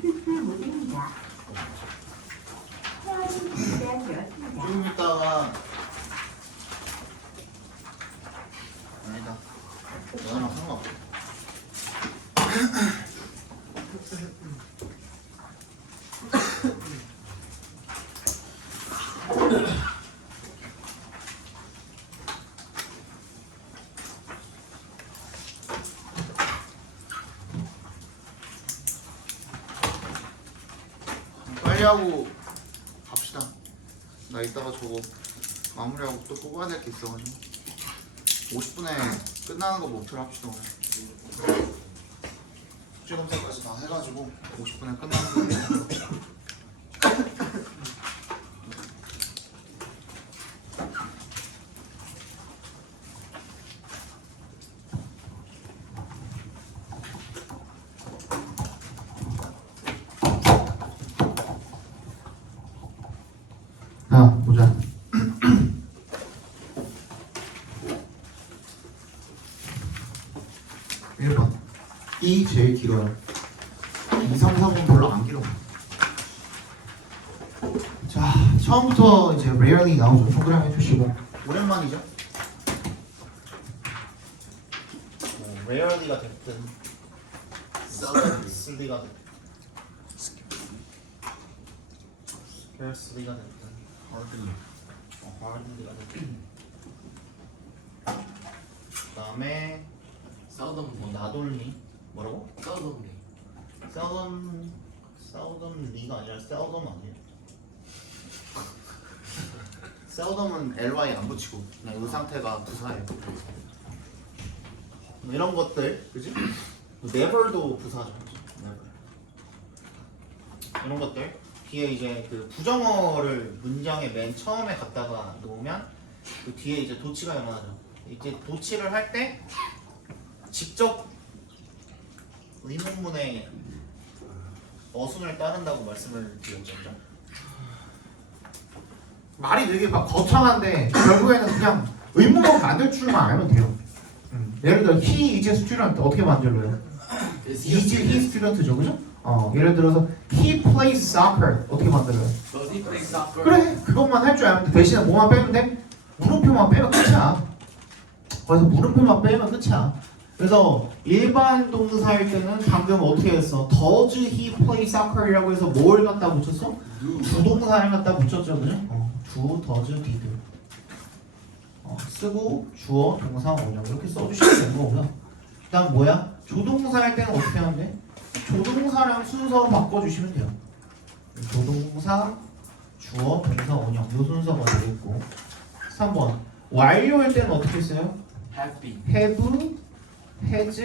블루투스 모드입니다. 헤어링 준비되었습니다. 좀 있다가 아니다. 너랑 상관없어. 빨리 하고 갑시다. 나 이따가 저거 마무리하고 또 뽑아야 될 게 있어가지고 50분에 끝나는 거 목표로 합시다. 숙제 검사까지 다 해가지고 50분에 끝나는 거 목표로 합시다. 자, 보자. 1번. 이 제일 길어요. 2, 3, 4번 별로 안 길어. 자, 처음부터 이제 rarely 나오죠. 초그램 해주시고. 오랜만이죠? rarely가 됐든 seldomly가 됐든 scarcely가 됐든 hardly가 됐든 그 다음에 싸우던 나돌리 뭐라고? 싸우던 seldomly가 아니라 seldom 아니에요? seldom은 ly 안 붙이고 그냥 이 상태가 부사예요. 이런 것들, 그지? never도 부사죠. never. 이런 것들 뒤에 이제 그 부정어를 문장의 맨 처음에 갖다가 놓으면 그 뒤에 이제 도치가 일어나죠. 이제 도치를 할 때 직접 의문문의 어순을 따른다고 말씀을 드렸죠. 말이 되게 막 거창한데 결국에는 그냥 의문문 만들 줄만 알면 돼요. 예를 들어 he is a student 어떻게 만들어요? is he student죠, 그죠? 예를 들어서 he plays soccer 어떻게 만들어요? Does he play soccer? 그래, 그것만 할 줄 알면 돼. 대신에 뭐만 빼면 돼? 물음표만 빼면 끝이야. 그래서 물음표만 빼면 끝이야. 그래서 일반 동사일 때는 방금 어떻게 했어? Does he play soccer이라고 해서 뭘 갖다 붙였어? 주동사를 갖다 붙였죠, 그죠? do, does, did. 쓰고 주어, 동사, 원형 이렇게 써주시면 되는 거고요. 그 다음 뭐야? 조동사일 때는 어떻게 하면 돼? 조동사랑 순서로 바꿔주시면 돼요. 조동사, 주어, 동사, 원형 이 순서가 되겠고 3번 완료일 때는 어떻게 써요? Have been. have, has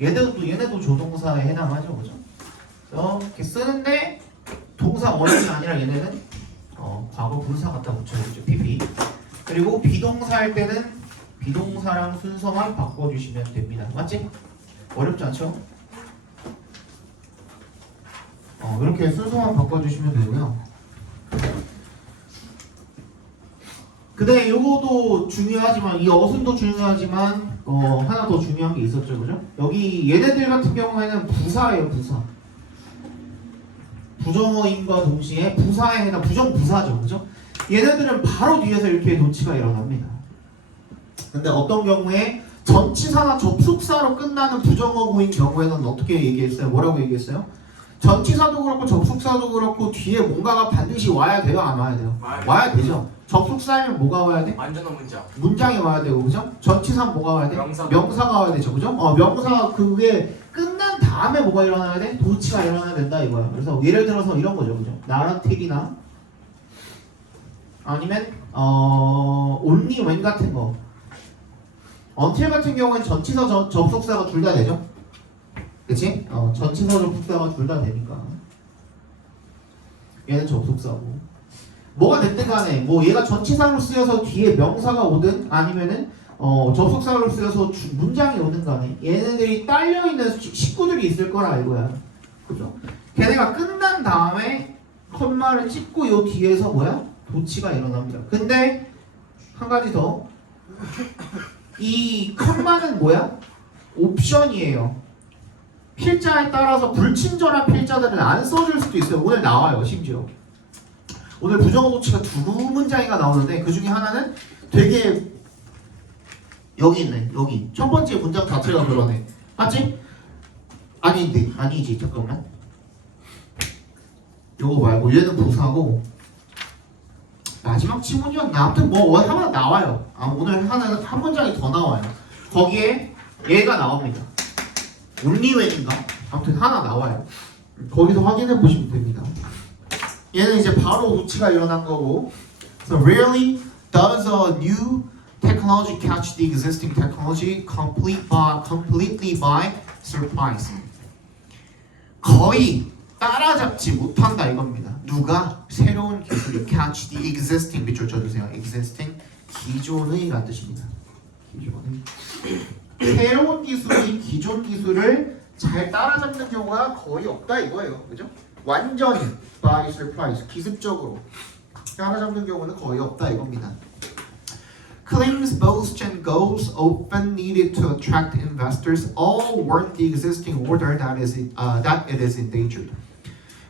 얘네도 조동사에 해당하죠, 그죠? 그래서 이렇게 쓰는데 동사 원형이 아니라 얘네는 과거 분사 갖다 붙여야겠죠, pp. 그리고 비동사일 때는 비동사랑 순서만 바꿔주시면 됩니다. 맞지? 어렵지 않죠? 이렇게 순서만 바꿔주시면 되고요. 근데 요거도 중요하지만 이 어순도 중요하지만 하나 더 중요한 게 있었죠, 그죠? 여기 얘네들 같은 경우에는 부사예요, 부사. 부정어인과 동시에 부사에 해당 부정부사죠, 그죠? 얘네들은 바로 뒤에서 이렇게 도치가 일어납니다. 근데 어떤 경우에 전치사나 접속사로 끝나는 부정어구인 경우에는 어떻게 얘기했어요? 뭐라고 얘기했어요? 전치사도 그렇고 접속사도 그렇고 뒤에 뭔가가 반드시 와야 돼요? 안 와야 돼요? 와야 되죠. 접속사면 뭐가 와야 돼? 완전한 문장. 문장이 와야 되고, 그죠? 전치사는 뭐가 와야 돼? 명사가 와야 되죠, 그죠? 명사가 그 위에 끝난 다음에 뭐가 일어나야 돼? 도치가 일어나야 된다 이거야. 그래서 예를 들어서 이런 거죠, 그죠? narrative이나 아니면 only when 같은 거. until 같은 경우엔 전치사 접속사가 둘 다 되죠? 그치? 전치사 접속사가 둘 다 되니까 얘는 접속사고 뭐가 됐든 간에 뭐 얘가 전치사로 쓰여서 뒤에 명사가 오든 아니면은 접속사로 쓰여서 문장이 오든 간에 얘네들이 딸려있는 식구들이 있을 거라 이거야. 그죠? 걔네가 끝난 다음에 컴마를 찍고 요 뒤에서 뭐야? 도치가 일어납니다. 근데 한 가지 더 이 컴마는 뭐야? 옵션이에요. 필자에 따라서 불친절한 필자들은 안 써줄 수도 있어요. 오늘 나와요. 심지어 오늘 부정어 도치가 두 문장이가 나오는데 그 중에 하나는 되게 여기 있네. 여기 첫 번째 문장 자체가 그러네. 맞지? 아니지 잠깐만. 요거 말고 얘는 부사고 마지막 지문이었나? 아무튼 뭐 하나 나와요. 오늘 한 문장이 더 나와요. 거기에 얘가 나옵니다. only when인가? 아무튼 하나 나와요. 거기서 확인해 보시면 됩니다. 얘는 이제 바로 노치가 일어난 거고. So rarely does a new technology catch the existing technology completely by surprise. 거의 따라잡지 못한다 이겁니다. 누가? 새로운 기술이 catch the existing 밑줄 쳐주세요. existing 기존의 라는 뜻입니다. 기존의 새로운 기술이 기존 기술을 잘 따라잡는 경우가 거의 없다 이거예요. 그죠? 완전히 by surprise 기습적으로 따라잡는 경우는 거의 없다 이겁니다. Claims, boasts, and goals often needed to attract investors all warrant the existing order that it is endangered.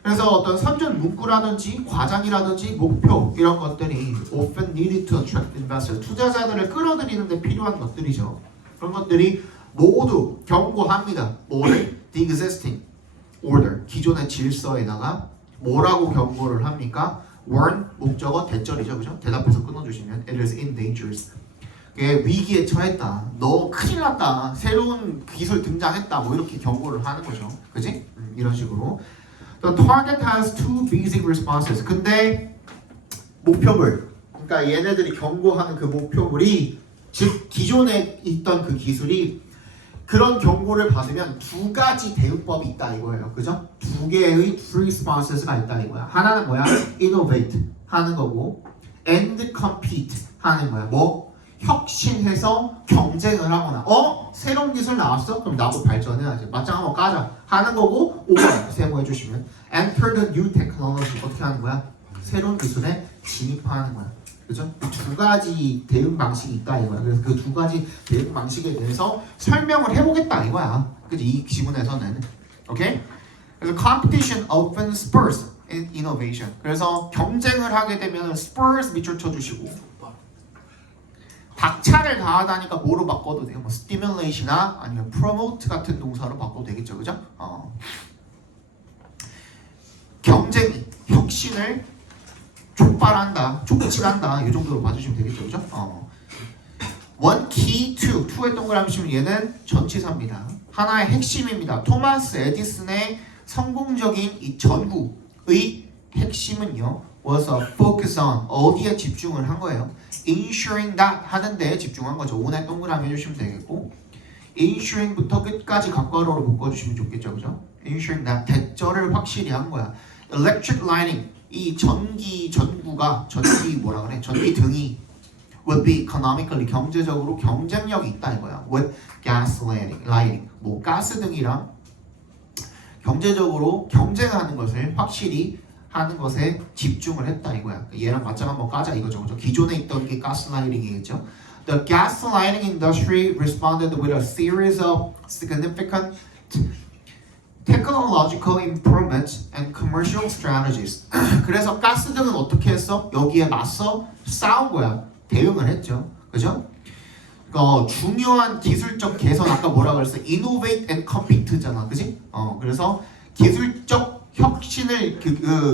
그래서 어떤 선전 문구라든지 과장이라든지 목표 이런 것들이 often needed to attract investors 투자자들을 끌어들이는 데 필요한 것들이죠. 그런 것들이 모두 경고합니다. 뭐를? The existing order 기존의 질서에다가 뭐라고 경고를 합니까? warn 목적어 대절이죠, 그죠? 대답해서 끊어주시면 it is in dangers. 위기에 처했다. 너 큰일 났다. 새로운 기술 등장했다. 뭐 이렇게 경고를 하는 거죠, 그지? 이런 식으로. The target has two basic responses. 근데 목표물, 그러니까 얘네들이 경고하는 그 목표물이 즉 기존에 있던 그 기술이 그런 경고를 받으면 두 가지 대응법이 있다 이거예요. 그죠? 두 개의 responses가 있다 이거야. 하나는 뭐야? innovate 하는 거고 and compete 하는 거야. 뭐? 혁신해서 경쟁을 하거나 새로운 기술 나왔어? 그럼 나도 발전해야지. 맞짱 한번 까자 하는 거고 5번 세모해 주시면 enter the new technology 어떻게 하는 거야? 새로운 기술에 진입하는 거야. 그죠? 두 가지 대응 방식이 있다 이거야. 그래서 그 두 가지 대응 방식에 대해서 설명을 해보겠다 이거야. 그지? 이 지문에서는. 오케이? 그래서 competition often spurs innovation. 그래서 경쟁을 하게 되면 spurs 밑줄 쳐주시고 박차를 가하다니까 뭐로 바꿔도 돼요? 뭐 stimulation이나 아니면 promote 같은 동사로 바꿔도 되겠죠, 그죠? 경쟁이 혁신을 촉발한다, 촉진한다 이 정도로 봐주시면 되겠죠, 그죠? One key to의 동그라미 치면 얘는 전치사입니다. 하나의 핵심입니다. 토마스 에디슨의 성공적인 이 전구의 핵심은요, was a focus on 어디에 집중을 한 거예요? Ensuring that 하는 데에 집중한 거죠. 오늘 동그라미 해주시면 되겠고, ensuring부터 끝까지 각괄호로 묶어주시면 좋겠죠, 그죠? Ensuring that 대절을 확실히 한 거야. Electric lighting 이 전구가 전기 등이 will be economically 경제적으로 경쟁력이 있다 이거야. With gas lighting 뭐 가스 등이랑 경제적으로 경쟁하는 것을 확실히 하는 것에 집중을 했다 이거야. 얘랑 맞짱 한번 까자 이거죠. 기존에 있던 게 가스 라이팅이겠죠. The gas lighting industry responded with a series of significant technological improvements and commercial strategies. 그래서 가스등은 어떻게 했어? 여기에 맞서 싸운 거야. 대응을 했죠. 그죠? 중요한 기술적 개선 아까 뭐라 그랬어? Innovate and compete잖아. 그지? 그래서 기술적 혁신을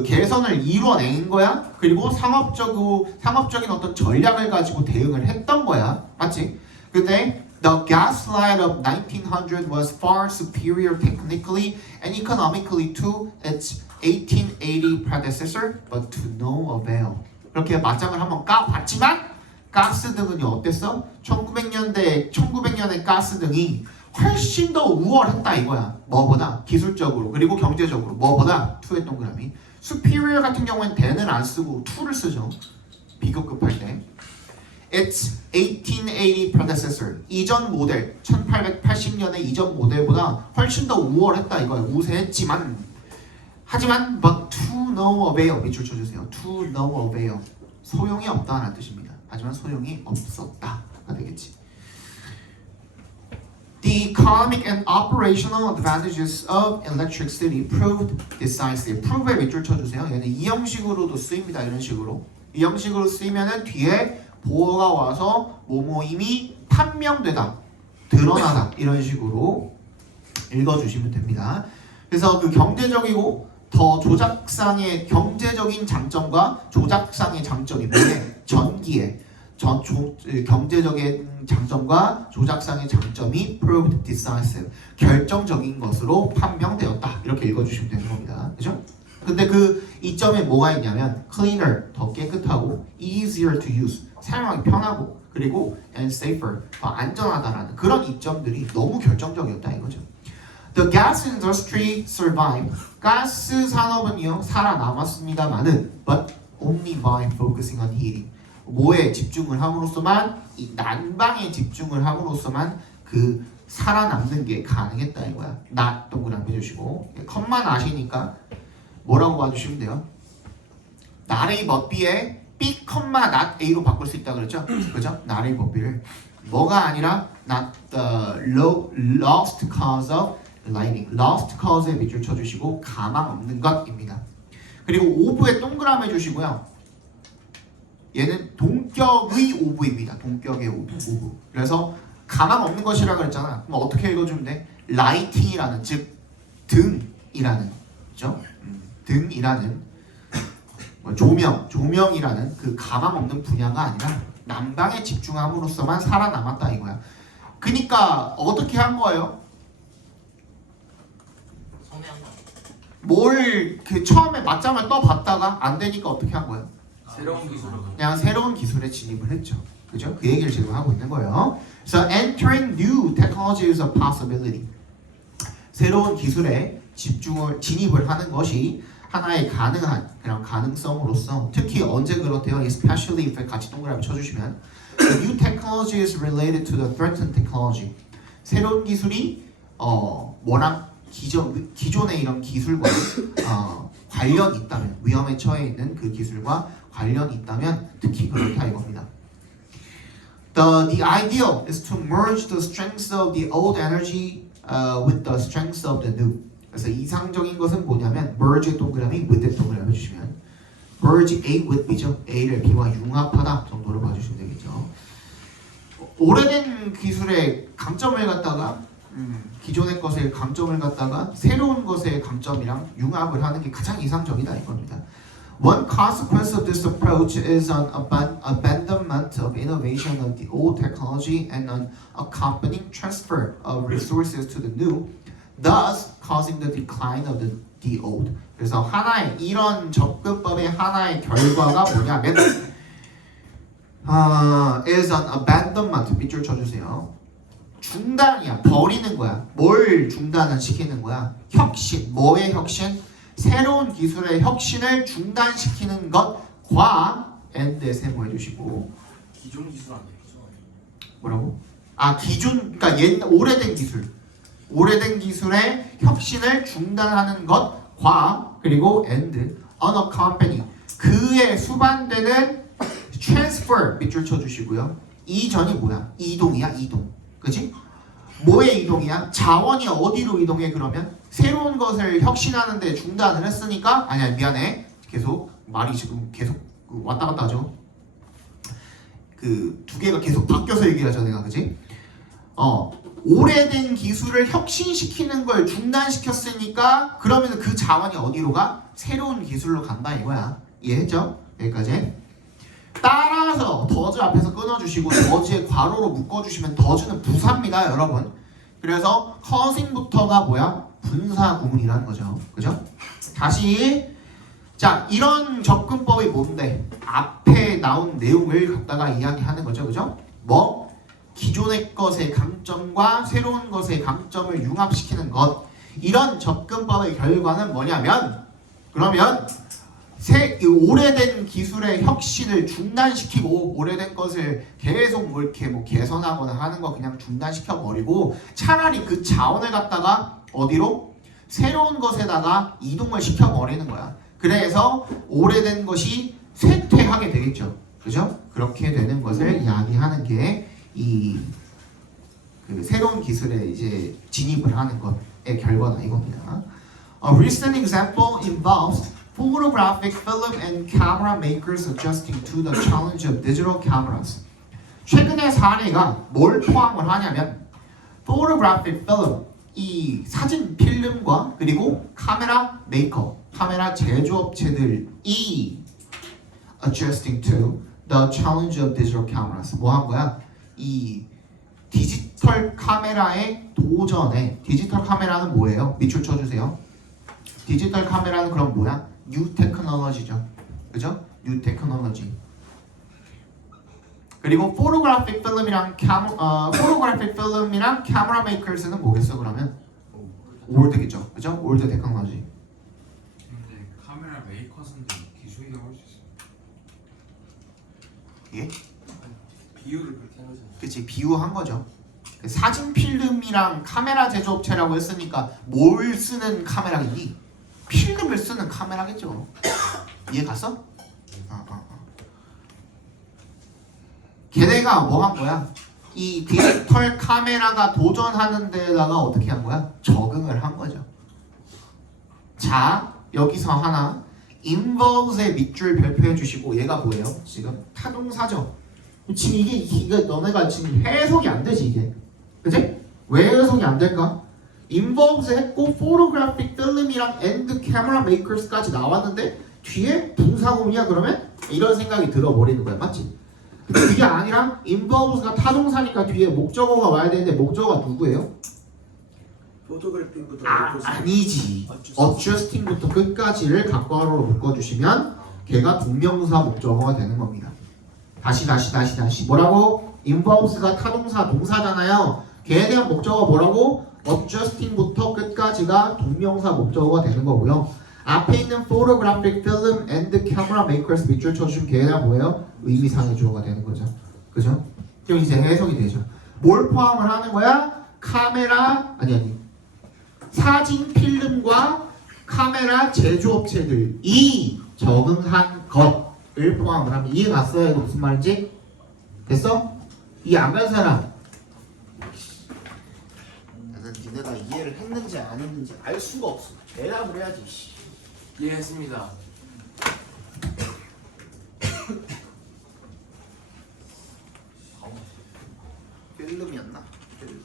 개선을 이뤄낸 거야. 그리고 상업적인 어떤 전략을 가지고 대응을 했던 거야. 맞지? 근데 the gas light of 1900 was far superior technically and economically to its 1880 predecessor, but to no avail. 이렇게 맞짱을 한번 까봤지만 가스등은요 어땠어? 1900년의 가스등이 훨씬 더 우월했다 이거야. 뭐보다? 기술적으로 그리고 경제적으로. 뭐보다? 투의 동그라미. superior 같은 경우엔 then을 안 쓰고 to를 쓰죠. 비교급할 때. Its 1880 predecessor 이전 모델 1880년의 이전 모델보다 훨씬 더 우월했다 이거야. 우세했지만 하지만 but to no avail 밑줄 쳐주세요. to no avail 소용이 없다는 뜻입니다. 하지만 소용이 없었다가 되겠지. The The economic and operational advantages of electricity proved decisive. prove에 밑줄 쳐주세요. 얘는 이 형식으로도 쓰입니다. 이런 식으로. 이 형식으로 쓰이면은 뒤에 보어가 와서 뭐뭐임이 판명되다, 드러나다 이런 식으로 읽어주시면 됩니다. 그래서 그 경제적이고 더 조작상의 경제적인 장점과 조작상의 장점이 뭐냐? 전기에 경제적인 장점과 조작상의 장점이 proved decisive 결정적인 것으로 판명되었다 이렇게 읽어주시면 되는 겁니다. 그죠? 근데 그 이점에 뭐가 있냐면 cleaner 더 깨끗하고 easier to use 사용하기 편하고 그리고 and safer 더 안전하다라는 그런 이점들이 너무 결정적이었다 이거죠. The gas industry survived. 가스 산업은요 살아남았습니다만은 but only by focusing on heating. 뭐에 집중을 함으로써만 이 난방에 집중을 함으로써만 그 살아남는 게 가능했다 이거야. not 동그라미 해주시고 컴만 아시니까 뭐라고 봐주시면 돼요. not의 법비에 B, not A로 바꿀 수 있다 그랬죠? 그죠? not의 법비를 뭐가 아니라 not the lost cause of lightning. lost cause에 밑줄 쳐주시고 가망 없는 것입니다. 그리고 ove에 동그라미 해주시고요. 얘는 동격의 오브입니다. 동격의 오브. 그래서 가망 없는 것이라 그랬잖아. 그럼 어떻게 읽어주면 돼? lighting이라는 즉 등이라는 그죠? 등이라는 조명이라는 그 가망 없는 분야가 아니라 난방에 집중함으로써만 살아남았다 이거야. 그러니까 어떻게 한 거예요? 뭘 그 처음에 맞짱을 떠봤다가 안 되니까 어떻게 한 거예요? 새로운 기술로 그냥 새로운 기술에 진입을 했죠. 그죠? 그 얘기를 지금 하고 있는 거예요. So entering new technology is a possibility. 새로운 기술에 진입을 하는 것이 하나의 가능한 그런 가능성으로서 특히 언제 그렇대요? Especially if 같이 동그라미 쳐주시면 The new technology is related to the threatened technology. 새로운 기술이 뭐랑 기존의 이런 기술과 관련이 있다면 위험에 처해 있는 그 기술과 관련이 있다면 특히 그렇다 이겁니다. The ideal is to merge the strengths of the old energy with the strengths of the new. 그래서 이상적인 것은 뭐냐면 merge 동그라미 with 동그라미 해주시면 merge A with B죠. A를 B와 융합하다 정도로 봐주시면 되겠죠. 오래된 기술의 강점을 갖다가 기존의 것의 강점을 갖다가 새로운 것의 강점이랑 융합을 하는 게 가장 이상적이다 이겁니다. One consequence of this approach is an abandonment of innovation of the old technology and an accompanying transfer of resources to the new, thus causing the decline of the old. 그래서 하나의 이런 접근법의 하나의 결과가 뭐냐면 is an abandonment 밑줄 쳐주세요. 중단이야. 버리는 거야. 뭘 중단을 시키는 거야? 혁신. 뭐의 혁신? 새로운 기술의 혁신을 중단시키는 것과 and에 세모해 주시고 기존 기술 아니에요? 뭐라고? 그러니까 오래된 기술의 혁신을 중단하는 것과 그리고 and unaccompanied 그에 수반되는 transfer 밑줄 쳐주시고요. 이전이 뭐야? 이동이야. 그치? 뭐의 이동이야? 자원이 어디로 이동해 그러면? 새로운 것을 혁신하는 데 중단을 했으니까 아니야 미안해 계속 말이 지금 계속 왔다 갔다 하죠. 그 두 개가 계속 바뀌어서 얘기하죠 내가 그치? 오래된 기술을 혁신시키는 걸 중단시켰으니까 그러면 그 자원이 어디로 가? 새로운 기술로 간다 이거야. 이해했죠? 여기까지. 따라서 더즈 앞에서 끊어주시고 더즈에 괄호로 묶어주시면 더즈는 부사입니다 여러분. 그래서 causing부터가 뭐야? 분사 구문이라는 거죠. 그죠? 다시 자 이런 접근법이 뭔데? 앞에 나온 내용을 갖다가 이야기하는 거죠. 그죠? 뭐? 기존의 것의 강점과 새로운 것의 강점을 융합시키는 것. 이런 접근법의 결과는 뭐냐면 그러면 오래된 기술의 혁신을 중단시키고 오래된 것을 계속 뭐 이렇게 뭐 개선하거나 하는 거 그냥 중단시켜 버리고 차라리 그 자원을 갖다가 어디로? 새로운 것에다가 이동을 시켜 버리는 거야. 그래서 오래된 것이 쇠퇴하게 되겠죠. 그죠? 그렇게 되는 것을 이야기하는 게 이 그 새로운 기술에 이제 진입을 하는 것의 결과다 이겁니다. A recent example involves photographic film and camera makers adjusting to the challenge of digital cameras. 최근의 사례가 뭘 포함을 하냐면 photographic film, 이 사진 필름과 그리고 카메라 메이커, 카메라 제조업체들이 adjusting to the challenge of digital cameras. 뭐 한 거야? 이 디지털 카메라의 도전에, 디지털 카메라는 뭐예요? 밑줄 쳐주세요. 디지털 카메라는 그럼 뭐야? 뉴 테크놀로지죠. 그죠? 뉴 테크놀로지. 그리고 포토그래픽 필름이랑 카메라 메이커스는 뭐겠어 그러면? 올드겠죠. 그죠? 올드 테크놀로지. 근데 카메라 메이커스는 기술이라고 할 수 있어요. 예? 비유를 그렇게 한 거잖아요. 그치, 비유한 거죠. 사진 필름이랑 카메라 제조업체라고 했으니까 뭘 쓰는 카메라겠니? 필름을 쓰는 카메라겠죠. 이해 갔어? 걔네가 뭐 한 거야? 이 디지털 카메라가 도전하는 데다가 어떻게 한 거야? 적응을 한 거죠. 자, 여기서 하나 involves의 밑줄 별표해 주시고 얘가 뭐예요? 지금 타동사죠. 지금 이게 너네가 지금 해석이 안 되지 이게. 그치? 왜 해석이 안 될까? involves 했고 photographic film이랑 and camera makers까지 나왔는데 뒤에 분사구문이야 그러면? 이런 생각이 들어버리는 거야. 맞지? 근데 그게 아니라 involves가 타동사니까 뒤에 목적어가 와야 되는데 목적어가 누구예요? 포토그래핑부터 아니지. adjusting부터 끝까지를 각괄호로 묶어주시면 걔가 동명사 목적어가 되는 겁니다. 다시 뭐라고? involves가 타동사 동사잖아요. 걔에 대한 목적어 뭐라고? adjusting부터 끝까지가 동명사 목적어가 되는 거고요. 앞에 있는 photographic film and camera makers 밑줄 쳐주시면 걔에 대한 뭐예요? 의미상의 주어가 되는 거죠. 그죠? 그럼 이제 해석이 되죠. 뭘 포함을 하는 거야? 카메라 아니 사진 필름과 카메라 제조업체들이 적응한 것을 포함을 하면 이해 갔어요? 이거 무슨 말인지? 됐어? 이해 안 간 사람? 나는 니네가 이해를 했는지 안 했는지 알 수가 없어. 대답을 해야지. 이해했습니다. 필름이었나? 필름.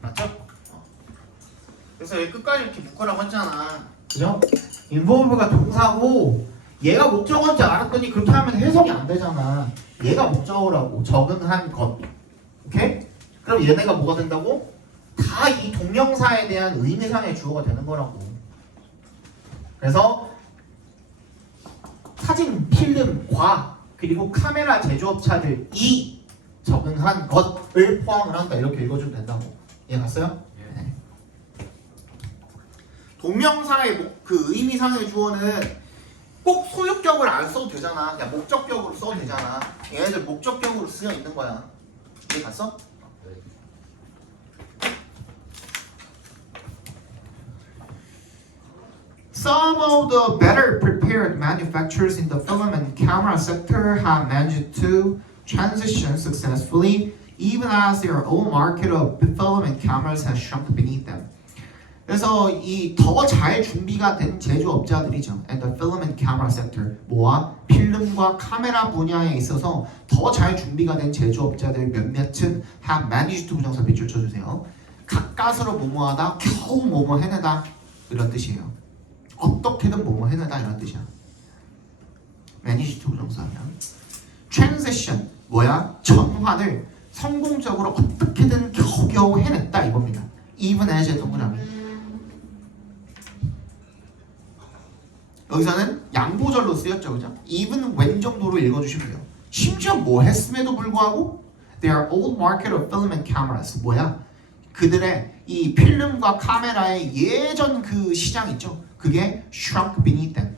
맞죠? 그래서 여기 끝까지 이렇게 묶으라고 했잖아. 그죠? involve가 동사고 얘가 목적어인지 알았더니 그렇게 하면 해석이 안 되잖아. 얘가 목적어라고 적응한 것. 오케이? 그럼 얘네가 뭐가 된다고? 다 이 동명사에 대한 의미상의 주어가 되는 거라고. 그래서 사진, 필름과 그리고 카메라 제조업체들이 적응한 것을 포함을 한다. 이렇게 읽어주면 된다고. 이해 갔어요? 네. 동명사의 그 의미상의 주어는 꼭 소유격을 안 써도 되잖아. 그냥 목적격으로 써도 되잖아. 얘네들 목적격으로 쓰여 있는 거야. 이해 갔어? Some of the better prepared manufacturers in the film and camera sector have managed to transition successfully even as their own market of film and cameras has shrunk beneath them. 그래서 이 더 잘 준비가 된 제조업자들이죠. And the film and camera sector, 뭐와 필름과 카메라 분야에 있어서 더 잘 준비가 된 제조업자들 몇몇은 have managed to 부정사 밑줄 쳐주세요. 가까스로 뭐뭐하다, 겨우 뭐뭐 해내다 이런 뜻이에요. 어떻게든 뭐뭐 해내다 이런 뜻이야. managed to 부정사면 transition 뭐야? 전환을 성공적으로 어떻게든 겨우겨우 해냈다 이겁니다. even as의 동그라미. 여기서는 양보절로 쓰였죠, 그죠? even when 정도로 읽어주시면 돼요. 심지어 뭐 했음에도 불구하고 their old market of film and cameras 뭐야? 그들의 이 필름과 카메라의 예전 그 시장 있죠? 그게 shrunk beneath them.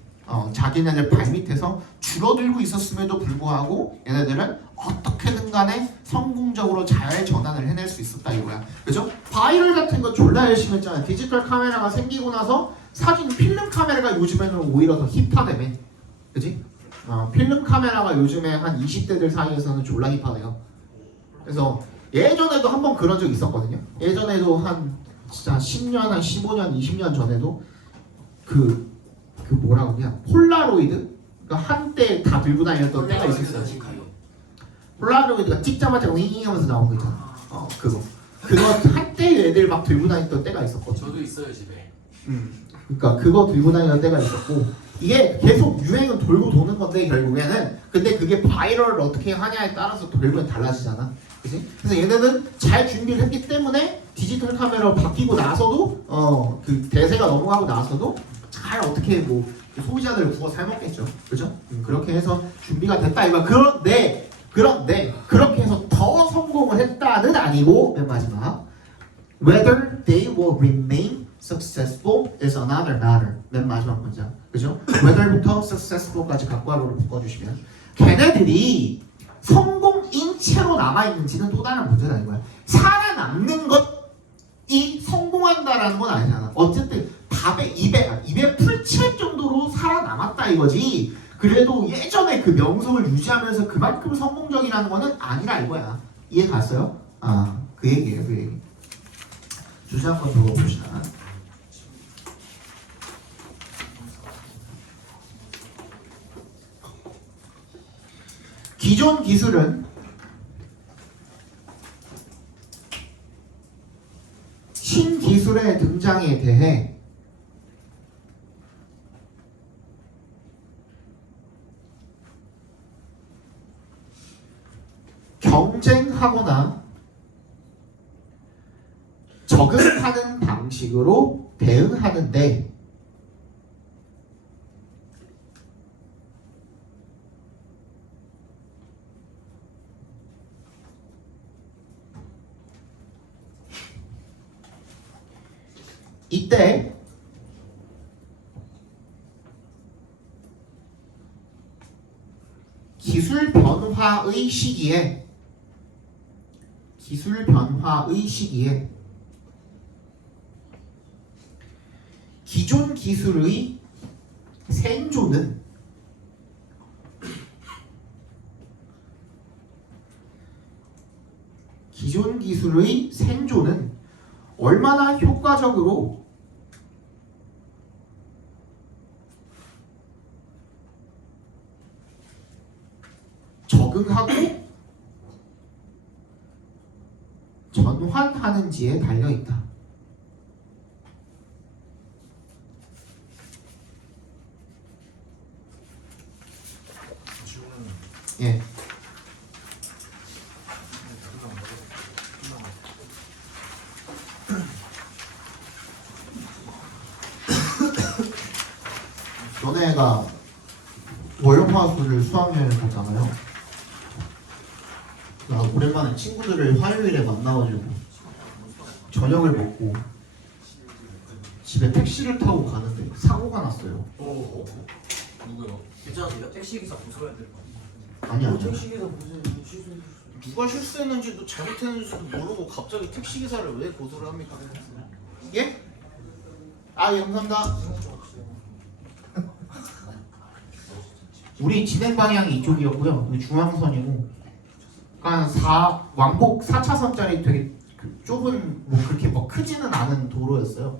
자기네들 발밑에서 줄어들고 있었음에도 불구하고 얘네들은 어떻게든 간에 성공적으로 잘 전환을 해낼 수 있었다 이거야. 그죠? 바이럴 같은 거 졸라 열심히 했잖아. 디지털 카메라가 생기고 나서 사진 필름 카메라가 요즘에는 오히려 더 힙하다며. 그지? 필름 카메라가 요즘에 한 20대들 사이에서는 졸라 힙하대요. 그래서 예전에도 한번 그런 적 있었거든요. 예전에도 한 진짜 10년, 한 15년, 20년 전에도 그 뭐라고 그냥 폴라로이드? 그러니까 한때 다 들고 다녔던 때가 있었어요. 폴라로이드가 찍자마자 윙 하면서 나온 거 있잖아. 그거 한때 애들 막 들고 다녔던 때가 있었거든. 저도 있어요 집에. 그러니까 그거 들고 다니던 때가 있었고 이게 계속 유행은 돌고 도는 건데 결국에는 근데 그게 바이럴을 어떻게 하냐에 따라서 결국엔 달라지잖아. 그치? 그래서 얘네는 잘 준비를 했기 때문에 디지털 카메라로 바뀌고 나서도 그 대세가 넘어가고 나서도 잘 어떻게 뭐 소비자들을 구워 삶았겠죠. 그죠? 그렇게 해서 준비가 됐다 이거. 그런데 그렇게 해서 더 성공을 했다는 아니고 맨 마지막 whether they will remain successful is another matter. 맨 마지막 문장. 그죠? whether부터 successful까지 각괄호를 묶어주시면 걔네들이 성공인 채로 남아있는지는 또 다른 문제다 이거야. 살아남는 것이 성공한다라는 건 아니잖아. 어쨌든 입에 풀칠 정도로 살아남았다 이거지. 그래도 예전에 그 명성을 유지하면서 그만큼 성공적이라는 거는 아니라 이거야. 이해 갔어요? 그 얘기예요, 그 얘기. 주제 한번 적어봅시다. 기존 기술은 신기술의 등장에 대해 경쟁하거나 적응하는 방식으로 대응하는데 이때 기술 변화의 시기에 기존 기술의 생존은 얼마나 효과적으로 적응하고 전환하는지에 달려있다. 예. 너네가 월화수를 수학여행 갔잖아요. 나 오랜만에 친구들을 화요일에 만나가지고 저녁을 먹고 집에 택시를 타고 가는데 사고가 났어요. 누구요? 괜찮으세요? 택시기사 고소해야 될 것 같아요. 아니야. 택시기사 무슨 실수? 누가 실수했는지도 잘못했는지도 모르고 갑자기 택시기사를 왜 고소를 합니까? 예? 아, 예, 감사합니다. 우리 진행 방향이 이쪽이었고요. 여기 중앙선이고, 그러니까 왕복 4차선짜리 되게 좁은 뭐 그렇게 뭐 크지는 않은 도로였어요.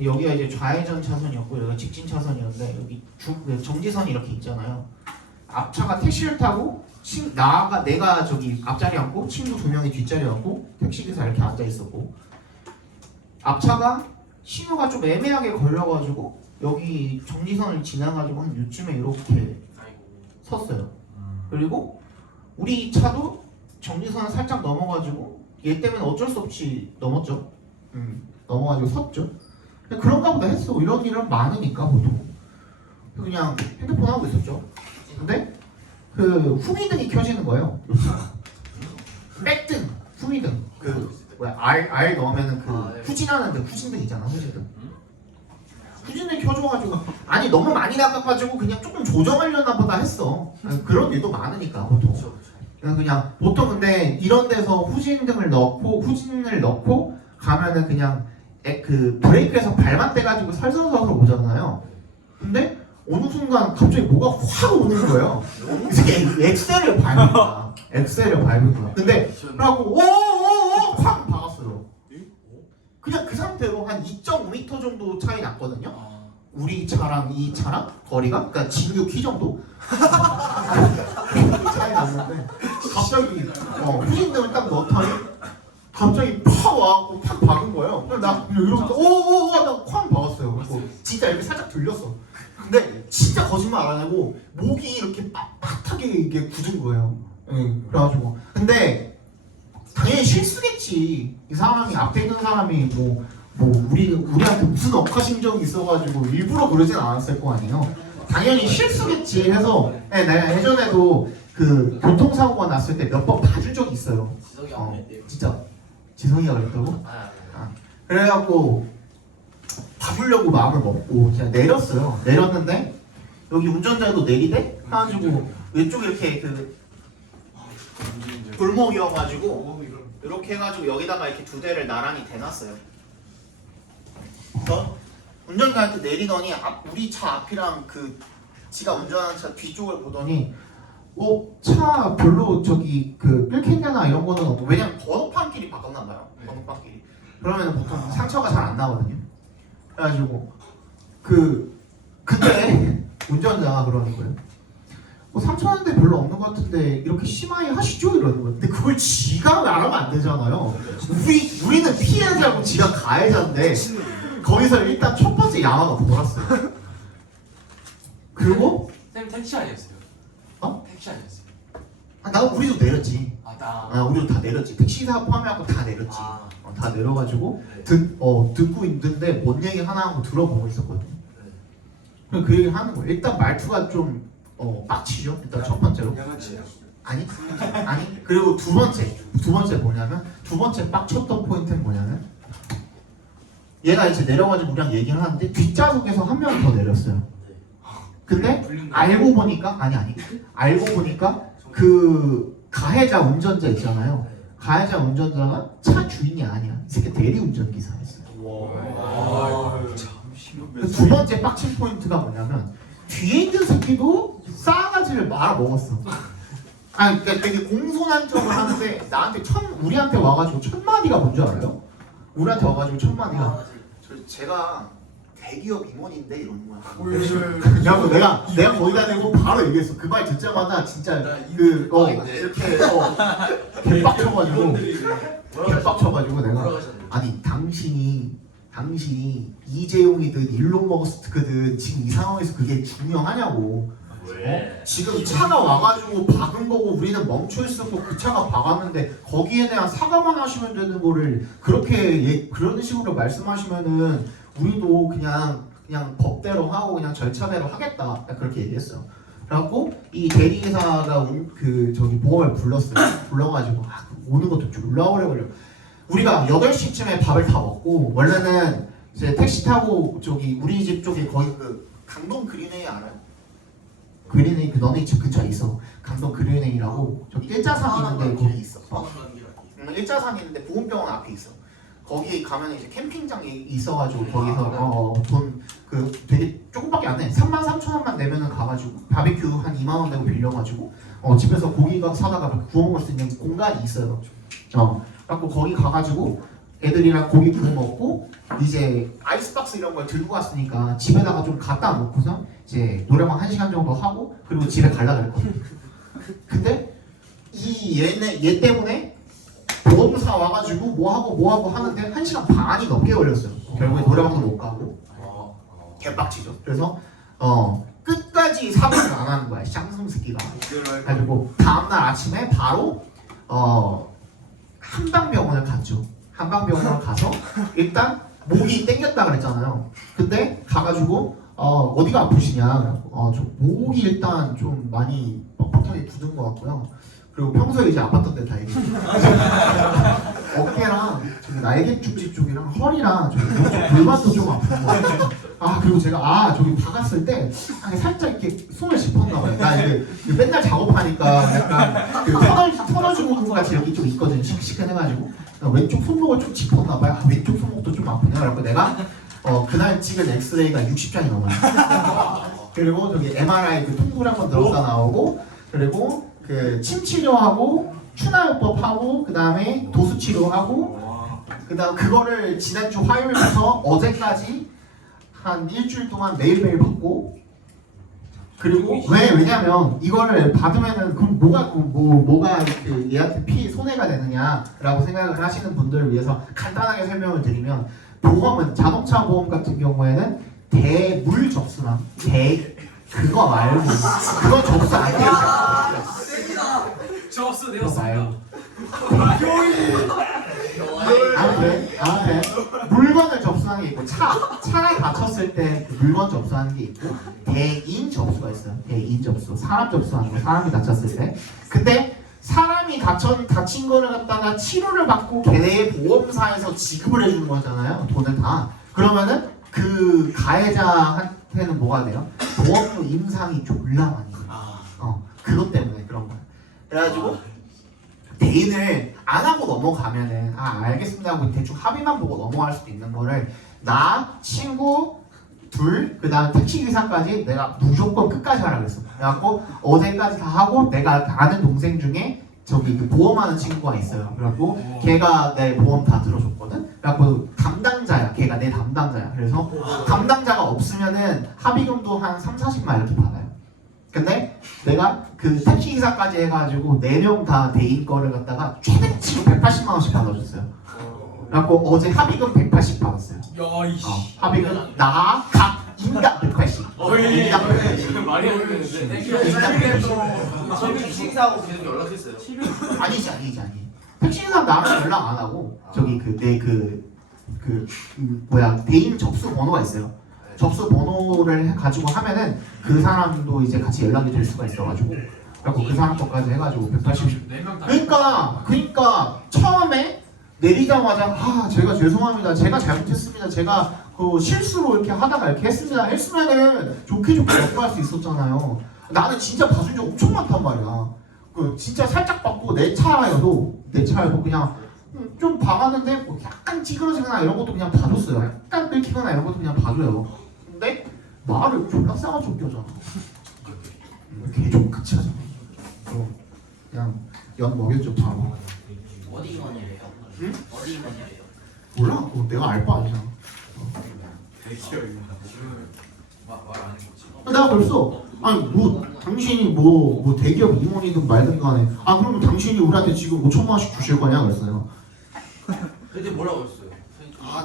여기가 이제 좌회전 차선이었고 여기가 직진 차선이었는데 여기 정지선이 이렇게 있잖아요. 앞차가 택시를 타고 내가 저기 앞자리 앉고 친구 2명이 뒷자리 앉고 택시기사 이렇게 앉아 있었고 앞차가 신호가 좀 애매하게 걸려가지고 여기 정지선을 지나가지고 한 요쯤에 이렇게 섰어요. 그리고 우리 차도 정지선을 살짝 넘어가지고 얘 때문에 어쩔 수 없이 넘었죠. 넘어가지고 섰죠. 그런가 보다 했어. 이런 일은 많으니까 보통 그냥 핸드폰 하고 있었죠. 근데 그 후미등이 켜지는 거예요. 백등, 후미등. 그 뭐야 R 넣으면은 그 후진하는 등, 후진등 있잖아, 후진등. 후진을 켜줘가지고 아니 너무 많이 나가가지고 그냥 조금 조정하려나 보다 했어. 그런 일도 많으니까 보통. 그냥 보통 근데 이런 데서 후진을 넣고 가면은 그냥 그 브레이크에서 발만 떼가지고 설설설설 오잖아요. 근데 어느 순간 갑자기 뭐가 확 오는 거예요. 이 새끼 엑셀을 밟은 거야. 근데 그래갖고 오오오오 확 박았어요. 그냥 그 상태로 한 2.5m 정도 차이 났거든요. 우리 차랑 이 차랑 거리가 그러니까 진유 키 정도 차이 났는데 갑자기 후진등을 딱 넣더니 갑자기 팍 와갖고 팍 박은 거예요. 그래서 나 이러면서 오오오 나 쾅 박았어요. 그래서 진짜 이렇게 살짝 들렸어. 근데 진짜 거짓말 안 하고 목이 이렇게 빳빳하게 이게 굳은 거예요. 그래가지고 근데 당연히 실수겠지. 이 사람이 앞에 있는 사람이 뭐 우리한테 무슨 억하심정이 있어가지고 일부러 그러진 않았을 거 아니에요. 당연히 실수겠지 해서 내가 예전에도 그 교통사고가 났을 때 몇 번 봐준 적이 있어요. 지석이 안 했대요. 진짜 지성이가 그랬다고? 그래갖고 봐주려고 마음을 먹고 그냥 내렸어요. 내렸는데 여기 운전자도 내리대? 해가지고 왼쪽에 이렇게 그 골목이어가지고 이렇게 해가지고 여기다가 이렇게 두 대를 나란히 대놨어요. 그래서 운전자한테 내리더니 우리 차 앞이랑 그 지가 운전하는 차 뒤쪽을 보더니 차 별로 저기 그 끓겠냐나 이런 거는 없고 왜냐면 번호판끼리 바꿨나 봐요. 번호판끼리. 그러면 보통 상처가 잘 안 나거든요. 그래가지고 그때 운전자가 그러는 거예요. 상처 나는데 별로 없는 것 같은데 이렇게 심하게 하시죠? 이러는 거예요. 근데 그걸 지가 말하면 안 되잖아요. 우리는 피해자고 지가 가해자인데 거기서 일단 첫 번째 야마가 돌았어요. 그리고 쌤 택시 아니었어요? 택시 아니었어요? 우리도 내렸지. 나 우리도 다 내렸지. 택시사 포함해갖고 다 내렸지. 다 내려가지고 네. 듣고 있는데 뭔 얘기 하나 하고 들어보고 있었거든. 그 얘기 하는 거예요. 일단 말투가 좀 빡치죠. 일단 첫 번째로. 아니. 그리고 두 번째 뭐냐면 두 번째 빡쳤던 포인트는 뭐냐면 얘가 이제 내려가지고 우리랑 얘기를 하는데 뒷좌석에서 한 명 더 내렸어요. 근데 알고 보니까 알고 보니까 그 가해자 운전자 있잖아요. 가해자 운전자가 차 주인이 아니야. 이 새끼 대리 운전기사였어요. 두 번째 빡친 포인트가 뭐냐면 뒤에 있는 새끼도 싸가지를 말아먹었어. 그러니까 되게 공손한 척을 하는데 우리한테 와가지고 첫 마디가 뭔지 알아요? 우리한테 와가지고 첫 마디가 제가 대기업 임원인데 이러는 거야. 그래서 내가 거기다 대고 바로 얘기했어. 그 말 듣자마자 진짜 이렇게 개빡쳐가지고 내가 아니 당신이 이재용이든 일론 머스크든 지금 이 상황에서 그게 중요하냐고. 지금 차가 와가지고 박은 거고 우리는 멈춰 있었고 그 차가 박았는데 거기에 대한 사과만 하시면 되는 거를 그렇게 그런 식으로 말씀하시면은 우리도 그냥 법대로 하고 그냥 절차대로 하겠다 그렇게 얘기했어요. 그래갖고 이 대리기사가 저기 보험을 불러가지고 오는 것도 졸라 오래 걸려. 우리가 8시쯤에 밥을 다 먹고 원래는 이제 택시 타고 저기 우리 집 쪽에 거의 그 강동 그린웨이 알아요? 그린웨이 너네 집 근처에 있어. 강동 그린웨이라고 저기 일자산 있는데 거기 있어. 일자산 있는데 보건병원 앞에 있어. 거기 가면 이제 캠핑장이 있어가지고 거기서 돈 되게 조금밖에 안 해. 33,000원만 내면은 가가지고 바비큐 한 2만 원 내고 빌려가지고 집에서 고기가 사다가 구워 먹을 수 있는 공간이 있어요. 그래갖고 거기 가가지고 애들이랑 고기 구워 먹고 이제 아이스박스 이런 걸 들고 갔으니까 집에다가 좀 갖다 놓고서 이제 노래방 1시간 정도 하고 그리고 집에 갈라 그랬거든. 근데 얘 때문에 보험사 와가지고 뭐하고 하는데 1시간 반이 넘게 걸렸어요. 결국에 노래방도 못 가고 개빡치죠. 그래서 끝까지 사과를 안 하는 거야. 쌍승 새끼가. 그래가지고 다음날 아침에 바로 한방병원을 갔죠. 한방병원을 가서 일단 목이 땡겼다 그랬잖아요. 근데 가가지고 어디가 아프시냐? 저 목이 일단 좀 많이 뻣뻣하게 굳은 것 같고요. 그리고 평소에 이제 아팠던 데 다 얘기해. 어깨랑 저기 날개 축지 쪽이랑 허리랑 저기 이쪽 골반도 좀 아픈 거 같아요. 아 그리고 제가 저기 박았을 때 살짝 이렇게 손을 짚었나 봐요. 나 이게 맨날 작업하니까 약간 그 터널 같이 여기 좀 있거든요. 시큰시큰해가지고 왼쪽 손목을 좀 짚었나 봐요. 왼쪽 손목도 좀 아프네요. 그래서 내가 그날 찍은 엑스레이가 60장이 넘어요. 그리고 저기 MRI 그 통굴 한번 들었다 나오고 그리고 그 침 치료하고 추나요법하고 그 다음에 도수 치료하고 그다음 그거를 지난주 화요일부터 어제까지 한 일주일 동안 매일매일 받고 그리고 왜냐면 이거를 받으면은 그럼 뭐가 이렇게 얘한테 손해가 되느냐라고 생각을 하시는 분들을 위해서 간단하게 설명을 드리면 보험은 자동차 보험 같은 경우에는 대물 접수랑 그거 말고 그거 접수 안 돼요. 접수 그거 되었습니다. 말고 아무튼 물건을 접수하는 게 있고 차가 다쳤을 때 그 물건 접수하는 게 있고 대인 접수가 있어요. 대인 접수 사람 접수하는 거 사람이 다쳤을 때 근데 사람이 다친 거를 갖다가 치료를 받고 걔네 보험사에서 지급을 해주는 거잖아요. 돈을 다 그러면은 그 가해자한테는 뭐가 돼요? 보험료 임상이 졸라 많이 돼요. 그것 때문에 그런 거예요. 그래가지고 대인을 안 하고 넘어가면은 알겠습니다 하고 대충 합의만 보고 넘어갈 수도 있는 거를 나 친구 둘 그다음 택시기사까지 내가 무조건 끝까지 하라 그랬어. 그래갖고 어제까지 다 하고 내가 아는 동생 중에 저기 그 보험하는 친구가 있어요. 그래갖고 걔가 내 보험 다 들어줬거든. 그래갖고 담당자야. 걔가 내 담당자야. 그래서 담당자가 없으면은 합의금도 한 3-40만 이렇게 받아요. 근데 내가 그 택시기사까지 해가지고 4명 다 대인 거를 갖다가 최대치로 180만 원씩 받아줬어요. 그래갖고 어제 합의금 180 받았어요. 합의금 나 각 인당 180. 인당 180. 말이 안 되는데. 택시기사하고 계속 연락했어요. 아니지. 택시기사 나랑 연락 안 하고 저기 내 대인 접수 번호가 있어요. 접수 번호를 가지고 하면은 그 사람도 이제 같이 연락이 될 수가 있어가지고 그래갖고 그 사람 것까지 해가지고 180. 4명 다. 그러니까 처음에 내리자마자 제가 죄송합니다. 제가 잘못했습니다. 제가 그 실수로 이렇게 하다가 이렇게 했으면은 좋게 넘어갈 수 있었잖아요. 나는 진짜 봐준 적 엄청 많단 말이야. 그 진짜 살짝 받고 내 차여도 그냥 좀 박았는데 뭐 약간 찌그러지거나 이런 것도 그냥 봐줬어요. 약간 긁히거나 이런 것도 그냥 봐줘요. 근데 말을 졸라 싸가지고 껴잖아. 개좀 같이 하잖아. 그냥 연 먹였죠 바로. 어디 임원이래요? 응? 어디 임원이래요? 몰라. 그거 내가 알 바 아니잖아. 말안 해보지. 내가 벌써 당신이 뭐 대기업 임원이든 말든 간에 그러면 당신이 우리한테 지금 5천만 원씩 주실 거냐 그랬어요. 근데 뭐라고 했어요?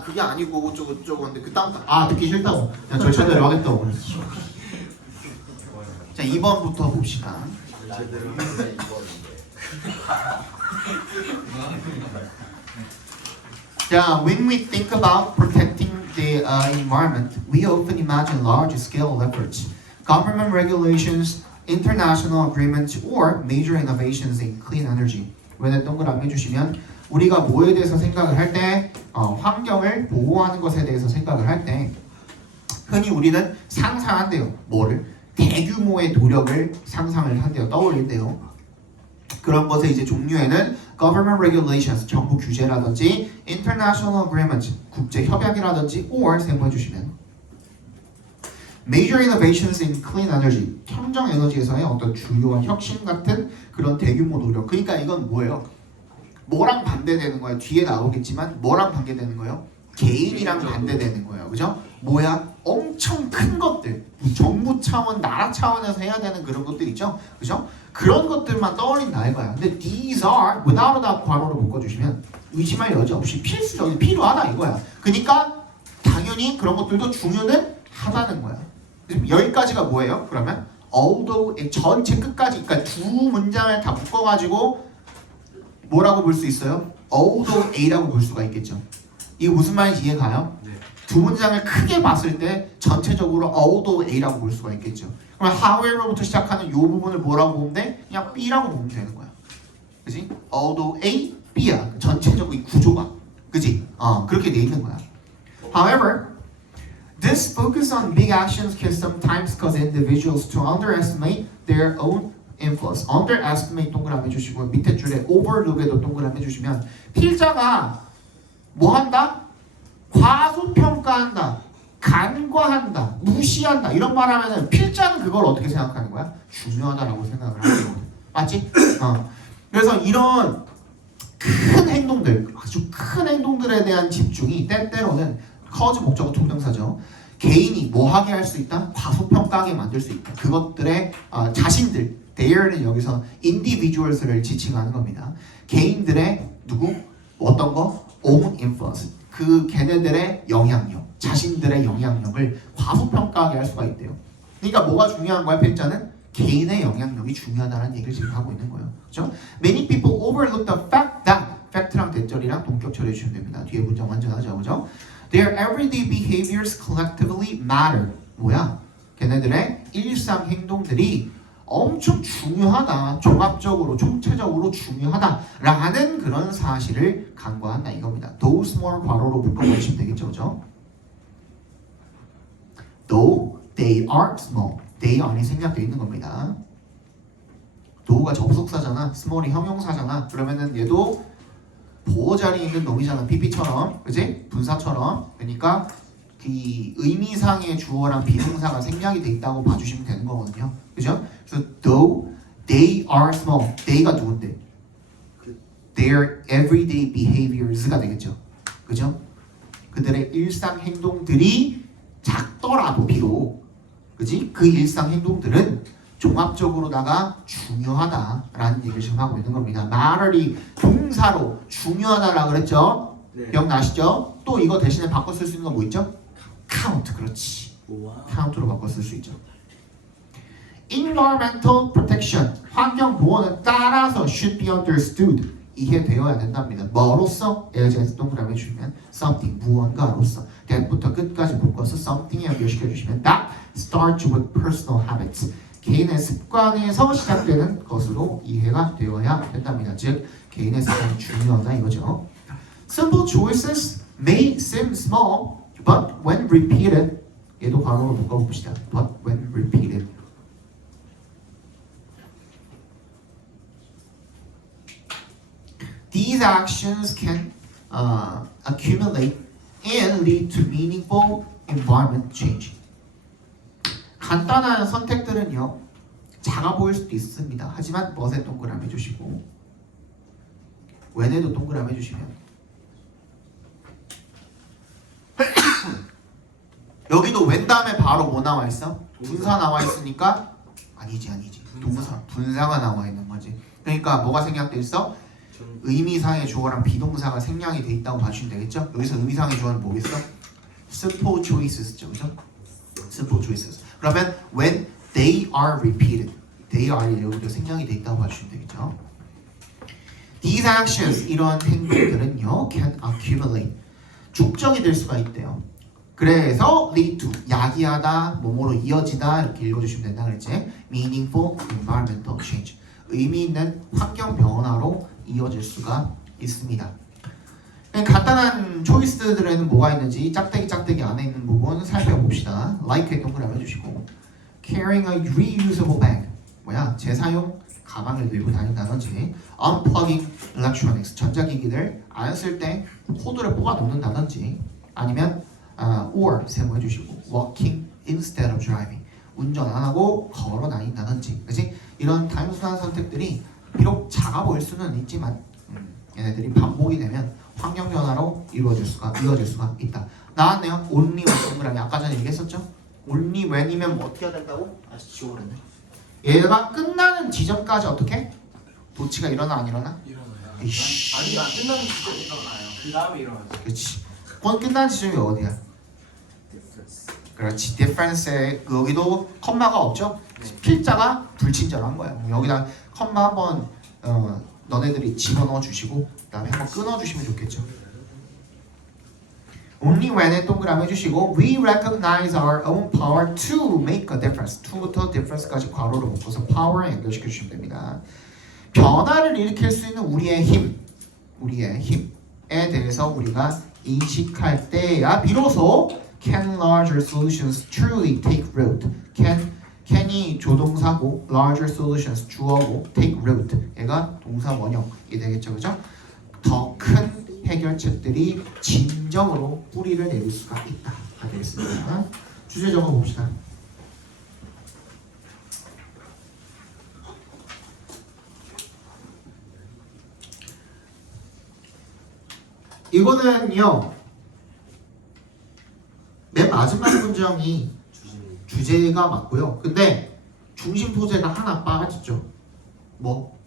그게 아니고 어쩌고 근데 그 다음 듣기 싫다고 그냥 절차대로 하겠다고 그랬어. 자 2번부터 봅시다. When we think about protecting the environment, we often imagine large-scale efforts, government regulations, international agreements, or major innovations in clean energy. 왜 동그라미 해주시면 우리가 뭐에 대해서 생각을 할 때 환경을 보호하는 것에 대해서 생각을 할 때 흔히 우리는 상상한대요. 뭐를? 대규모의 노력을 상상을 한대요. 떠올린대요. 그런 것의 이제 종류에는 government regulations, 정부 규제라든지 international agreements, 국제 협약이라든지 or 세모해 주시면 major innovations in clean energy, 청정 에너지에서의 어떤 주요한 혁신 같은 그런 대규모 노력. 그러니까 이건 뭐예요? 뭐랑 반대되는 거예요? 뒤에 나오겠지만 뭐랑 반대되는 거예요? 개인이랑 반대되는 거예요. 그죠? 뭐야? 엄청 큰 것들, 정부 차원, 나라 차원에서 해야 되는 그런 것들 있죠? 그죠? 그런 것들만 떠올린다 이거야. 근데 these are without a doubt 괄호로 묶어주시면 의심할 여지 없이 필수적인 필요하다 이거야. 그러니까 당연히 그런 것들도 중요는 하다는 거야. 여기까지가 뭐예요? 그러면 although 전체 끝까지 그러니까 두 문장을 다 묶어가지고 뭐라고 볼 수 있어요? although A라고 볼 수가 있겠죠. 이게 무슨 말인지 이해가요? 네. 두 문장을 크게 봤을 때 전체적으로 although A라고 볼 수가 있겠죠. 그럼 however부터 시작하는 이 부분을 뭐라고 보면 돼? 그냥 B라고 보면 되는 거야. 그지? Although A, B야. 전체적으로 이 구조가, 그지? 그렇게 돼 있는 거야. However, this focus on big actions can sometimes cause individuals to underestimate their own influence. underestimate 동그라미 해주시고 밑에 줄에 overlook에도 동그라미 해주시면 필자가 뭐 한다? 과소평가한다, 간과한다, 무시한다 이런 말 하면은 필자는 그걸 어떻게 생각하는 거야? 중요하다라고 생각을 하는 거거든. 맞지? 그래서 이런 큰 행동들, 아주 큰 행동들에 대한 집중이 때때로는 cause 목적어 동명사죠. 개인이 뭐 하게 할 수 있다? 과소평가하게 만들 수 있다. 그것들의 자신들, their는 여기서 individuals를 지칭하는 겁니다. 개인들의 누구? 어떤 거? own influence. 그 걔네들의 영향력, 자신들의 영향력을 과소평가하게 할 수가 있대요. 그러니까 뭐가 중요한 거야? 필자는 개인의 영향력이 중요하다는 얘기를 지금 하고 있는 거예요. 그렇죠? Many people overlook the fact that fact랑 대절이랑 동격 처리해 주시면 됩니다. 뒤에 문장 완전하죠, 그죠? Their everyday behaviors collectively matter. 뭐야? 걔네들의 일상 행동들이 엄청 중요하다, 종합적으로, 총체적으로 중요하다라는 그런 사실을 간과한다 이겁니다. Those more 괄호로 묶어주시면 되겠죠, 그죠? Though they are small, they are이 생략되어 있는 겁니다. though가 접속사잖아, small이 형용사잖아. 그러면은 얘도 보호 자리에 있는 놈이잖아, pp처럼, 그지? 분사처럼. 그러니까 그 의미상의 주어랑 비동사가 생략이 돼 있다고 봐주시면 되는 거거든요. 그죠? 그래서 though they are small, they가 누군데? Their everyday behaviors가 되겠죠. 그죠? 그들의 일상 행동들이 작더라도 비록, 그지? 그 일상 행동들은 종합적으로다가 중요하다라는 얘기를 지금 하고 있는 겁니다. matter이 동사로 중요하다라고 그랬죠? 네. 기억나시죠? 또 이거 대신에 바꿔 쓸 수 있는 거 뭐 있죠? count, 그렇지. 우와. count로 바꿔 쓸 수 있죠. environmental protection, 환경 보호는 따라서 should be understood, 이해되어야 된답니다. 뭐로서? as 동그라미 해주시면 something, 무언가로서. that부터 끝까지 묶어서 something에 연결시켜 주시면 that starts with personal habits, 개인의 습관에서 시작되는 것으로 이해가 되어야 된답니다. 즉 개인의 습관이 중요하다 이거죠. Simple choices may seem small, but when repeated, 얘도 괄호로 묶어봅시다. But when repeated, these actions can accumulate and lead to meaningful environment change. 간단한 선택들은요, 작아 보일 수도 있습니다. 하지만 멋에 동그라미 해주시고 when에도 동그라미 해주시면 여기도 when 다음에 바로 뭐 나와 있어? 분사 나와 있으니까 아니지 동사 분사가 나와 있는 거지. 그러니까 뭐가 생략돼 있어? 의미상의 주어랑 비동사가 생략이 돼 있다고 봐주시면 되겠죠? 여기서 의미상의 주어는 뭐겠어? simple choices죠, 그죠? simple choices. 그러면 when they are repeated, they are 여기도 생략이 돼 있다고 봐주시면 되겠죠? These actions, 이런 행동들은요, can accumulate, 축적이 될 수가 있대요. 그래서 lead to, 야기하다, 뭐뭐로 이어지다 이렇게 읽어주시면 된다 그랬지? meaningful environmental change, 의미 있는 환경 변화로 이어질 수가 있습니다. 간단한 초이스들에는 뭐가 있는지 짝대기 안에 있는 부분 살펴봅시다. like에 동그라미 해주시고 carrying a reusable bag, 뭐야? 재사용 가방을 들고 다닌다든지 unplugging electronics, 전자기기들 안 쓸 때 코드를 뽑아 놓는다든지 아니면 or 세모해주시고 walking instead of driving, 운전 안 하고 걸어 다닌다든지, 그치? 이런 단순한 선택들이 비록 작아 보일 수는 있지만 얘네들이 반복이 되면 환경 변화로 이어질 수가 있다. 나왔네요. only when 동그라미 아까 전에 얘기했었죠? only when이면 뭐 어떻게 해야 된다고? 지워버렸네. 얘가 끝나는 지점까지 어떻게? 도치가 일어나 안 일어나? 일어나요. 이씨. 아니 안 끝나는 지점 일어나요. 그 다음에 일어나죠. 그렇지. 그건 끝나는 지점이 어디야? 그렇지. difference에 여기도 컴마가 없죠? 필자가 불친절한 거야. 여기다 컴마 한번 너네들이 집어넣어 주시고 그다음에 한번 끊어 주시면 좋겠죠. Only when에 동그라미 해주시고 we recognize our own power to make a difference. to부터 difference까지 괄호로 묶어서 power에 연결시켜 주시면 됩니다. 변화를 일으킬 수 있는 우리의 힘에 대해서 우리가 인식할 때야 비로소 can larger solutions truly take root. can이 조동사고 larger solutions 주어고 take root 얘가 동사 원형이 되겠죠, 그죠? 더 큰 해결책들이 진정으로 뿌리를 내릴 수가 있다. 되겠습니다. 주제 적어 봅시다. 이거는요 맨 마지막 문장이 주제가 맞고요. 근데 중심 소재가 하나 빠졌죠. 뭐?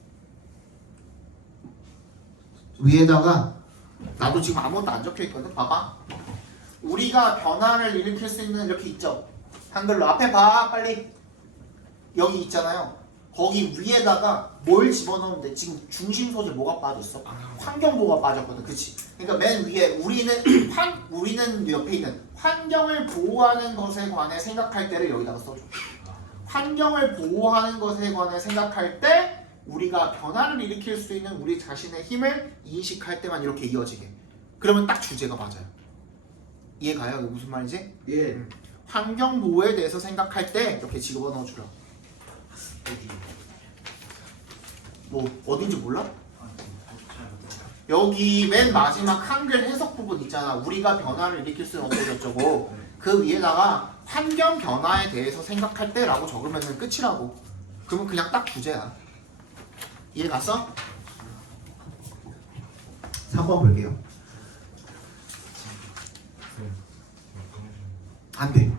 위에다가 나도 지금 아무것도 안 적혀 있거든. 봐봐. 우리가 변화를 일으킬 수 있는 이렇게 있죠. 한글로 앞에 봐 빨리. 여기 있잖아요. 거기 위에다가 뭘 집어넣으면 지금 중심 소재 뭐가 빠졌어? 환경보호가 빠졌거든. 그치? 그러니까 맨 위에 우리는 옆에 있는 환경을 보호하는 것에 관해 생각할 때를 여기다가 써줘. 환경을 보호하는 것에 관해 생각할 때 우리가 변화를 일으킬 수 있는 우리 자신의 힘을 인식할 때만 이렇게 이어지게. 그러면 딱 주제가 맞아요. 이해가요? 이게 무슨 말이지? 예. 환경 보호에 대해서 생각할 때 이렇게 집어넣어 주라. 뭐 어딘지 몰라? 여기 맨 마지막 한글 해석 부분 있잖아. 우리가 변화를 일으킬 수는 어쩌고저쩌고 그 위에다가 환경 변화에 대해서 생각할 때라고 적으면 끝이라고. 그러면 그냥 딱 주제야. 이해 갔어? 3번 볼게요. 안 돼.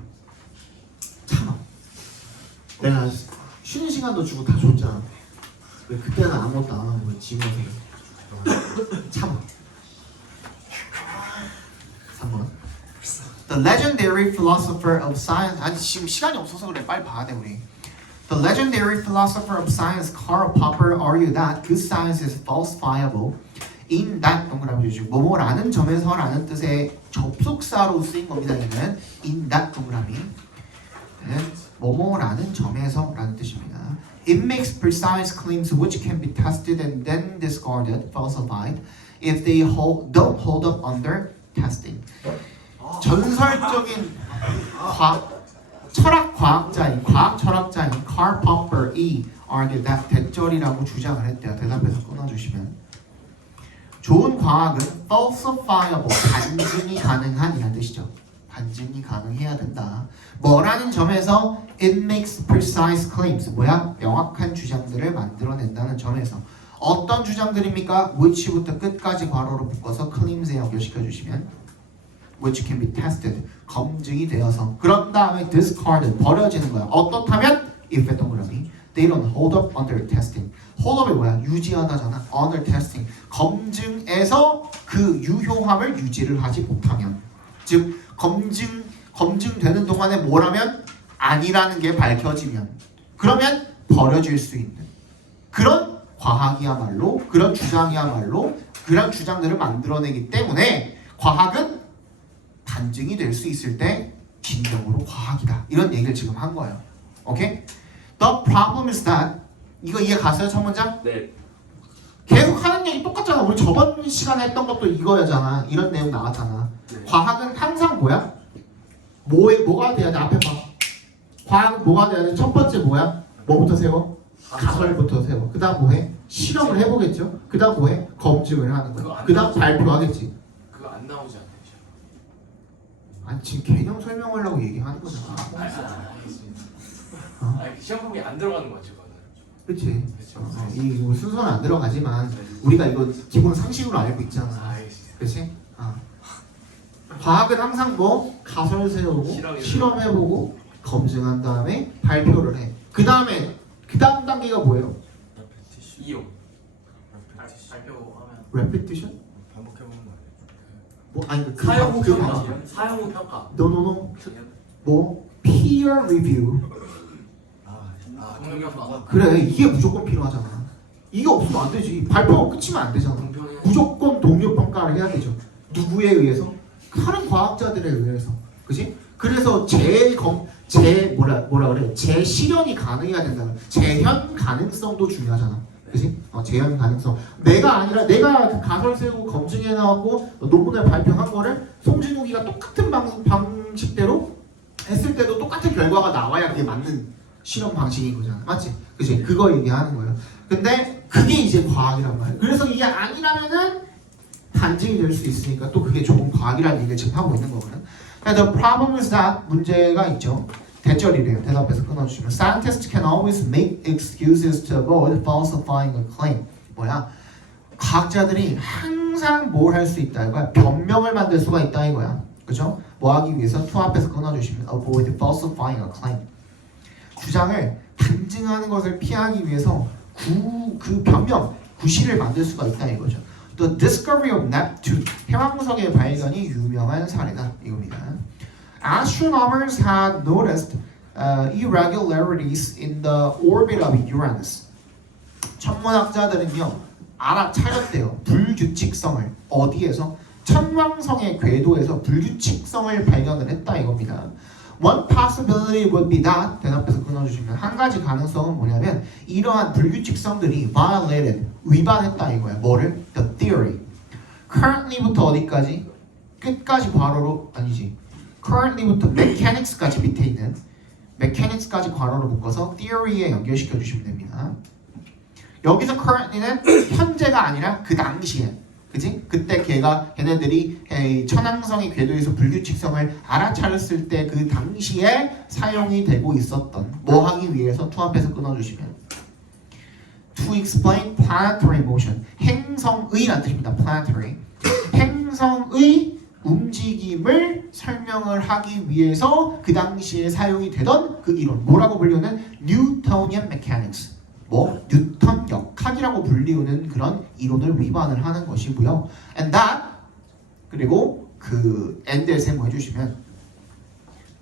참아. 내가 쉬는 시간도 주고 다 줬잖아. 왜 그때는 아무것도 안 하는 거야? 지금은 참아. 3번. The legendary philosopher of science. 아니 지금 시간이 없어서 그래. 빨리 봐야 돼 우리. The legendary philosopher of science Karl Popper argued that good science is falsifiable. In that 동그라미 주시고 뭐뭐라는 점에서라는 뜻의 접속사로 쓰인 겁니다. 얘는 in that 동그라미. 뭐뭐라는 점에서라는 뜻입니다. It makes precise claims which can be tested and then discarded, falsified, if they don't hold up under testing. 전설적인 과학 철학자인 Karl Popper이 argued that 대절이라고 주장을 했대요. 대답해서 끊어주시면. 좋은 과학은 falsifiable, 반증이 가능한 이란 뜻이죠. 반증이 가능해야 된다. 뭐라는 점에서 it makes precise claims, 뭐야? 명확한 주장들을 만들어낸다는 점에서. 어떤 주장들입니까? which부터 끝까지 괄호로 묶어서 claims에 연결시켜 주시면 which can be tested, 검증이 되어서 그런 다음에 discarded, 버려지는 거야. 어떻다면 if 동그라미 they don't hold up under testing. hold up이 뭐야? 유지하다잖아. under testing, 검증에서 그 유효함을 유지를 하지 못하면, 즉 검증되는 동안에 뭐라면 아니라는 게 밝혀지면, 그러면 버려질 수 있는 그런 과학이야말로, 그런 주장이야말로 그런 주장들을 만들어내기 때문에 과학은 반증이 될 수 있을 때 진정으로 과학이다. 이런 얘기를 지금 한 거예요. 오케이? The problem is that, 이거 이해 갔어요? 첫 문장? 네. 계속 하는 얘기 똑같잖아. 우리 저번 시간에 했던 것도 이거였잖아. 이런 내용 나왔잖아. 네. 과학은 항상 뭐야? 뭐가 돼야 돼? 앞에 봐. 과학은 뭐가 돼야 돼? 첫 번째 뭐야? 뭐부터 세워? 가설부터 세워. 그 다음 뭐해? 실험을 해보겠죠. 그 다음 뭐해? 검증을 하는 거야. 그 다음 발표하겠지. 그거 안 나오지 않나요? 아니 지금 개념 설명하려고 얘기하는 거잖아. 시험범위 안 들어가는 거죠, 그거는. 그치? 그렇죠. 이 순서는 안 들어가지만 우리가 이거 기본 상식으로 알고 있잖아. 알겠습니다. 그치? 과학은 항상 뭐? 가설 세우고 실험해보고 검증한 다음에 발표를 해. 그 다음에 그 다음 단계가 뭐예요? 이용. 발표하면 repetition? 반복해보는 거예요. 뭐 아니 그 사용 후 그 평가. 방식. 사용 후 평가. 노노노 뭐 peer review. 공평평가. 그래 이게 무조건 필요하잖아. 이게 없으면 안 되지. 발표가 끝이면 안 되잖아. 공평해. 무조건 동료 평가를 해야 되죠. 누구에 의해서? 다른 과학자들에 의해서. 그지? 그래서 제 실현이 가능해야 된다는 재현 가능성도 중요하잖아. 그지? 재현 가능성. 내가 아니라 내가 그 가설 세고 검증해 나왔고 논문을 발표한 거를 송진욱이가 똑같은 방식대로 했을 때도 똑같은 결과가 나와야 그게 맞는 실험 방식인 거잖아. 맞지? 그지? 그거 얘기하는 거예요. 근데 그게 이제 과학이란 말이에요. 그래서 이게 아니라면은 반증이 될 수 있으니까 또 그게 좋은 과학이라는 얘기를 지금 하고 있는 거거든. The problem is that 문제가 있죠. 대절이래요. 대답해서 끊어주시면 Scientists can always make excuses to avoid falsifying a claim. 뭐야? 과학자들이 항상 뭘 할 수 있다 이거야. 변명을 만들 수가 있다 이거야. 그죠? 뭐 하기 위해서 to 앞에서 끊어주시면 avoid falsifying a claim. 주장을 반증하는 것을 피하기 위해서 그 변명, 구실을 만들 수가 있다 이거죠. The discovery of Neptune, 해왕성의 발견이 유명한 사례다 이겁니다. Astronomers had noticed irregularities in the orbit of Uranus. 천문학자들은요 알아차렸대요. 불규칙성을 어디에서? 천왕성의 궤도에서 불규칙성을 발견을 했다 이겁니다. One possibility would be that 대답해서 끊어주시면 한 가지 가능성은 뭐냐면 이러한 불규칙성들이 violated 위반했다 이거야. 뭐를? The theory. Currently부터 어디까지? 끝까지 괄호로 아니지. Currently부터 mechanics까지 밑에 있는 mechanics까지 괄호로 묶어서 theory에 연결시켜 주시면 됩니다. 여기서 currently는 현재가 아니라 그 당시에. 그지? 그때 걔네들이 천왕성의 궤도에서 불규칙성을 알아차렸을 때 그 당시에 사용이 되고 있었던 뭐 하기 위해서 to 앞에서 끊어주시면 to explain planetary motion 행성의란 뜻입니다. planetary 행성의 움직임을 설명을 하기 위해서 그 당시에 사용이 되던 그 이론 뭐라고 불리우는 Newtonian mechanics 뭐 뉴턴 역학이라고 불리우는 그런 이론을 위반을 하는 것이고요. And that 그리고 그 and의 세모 해주시면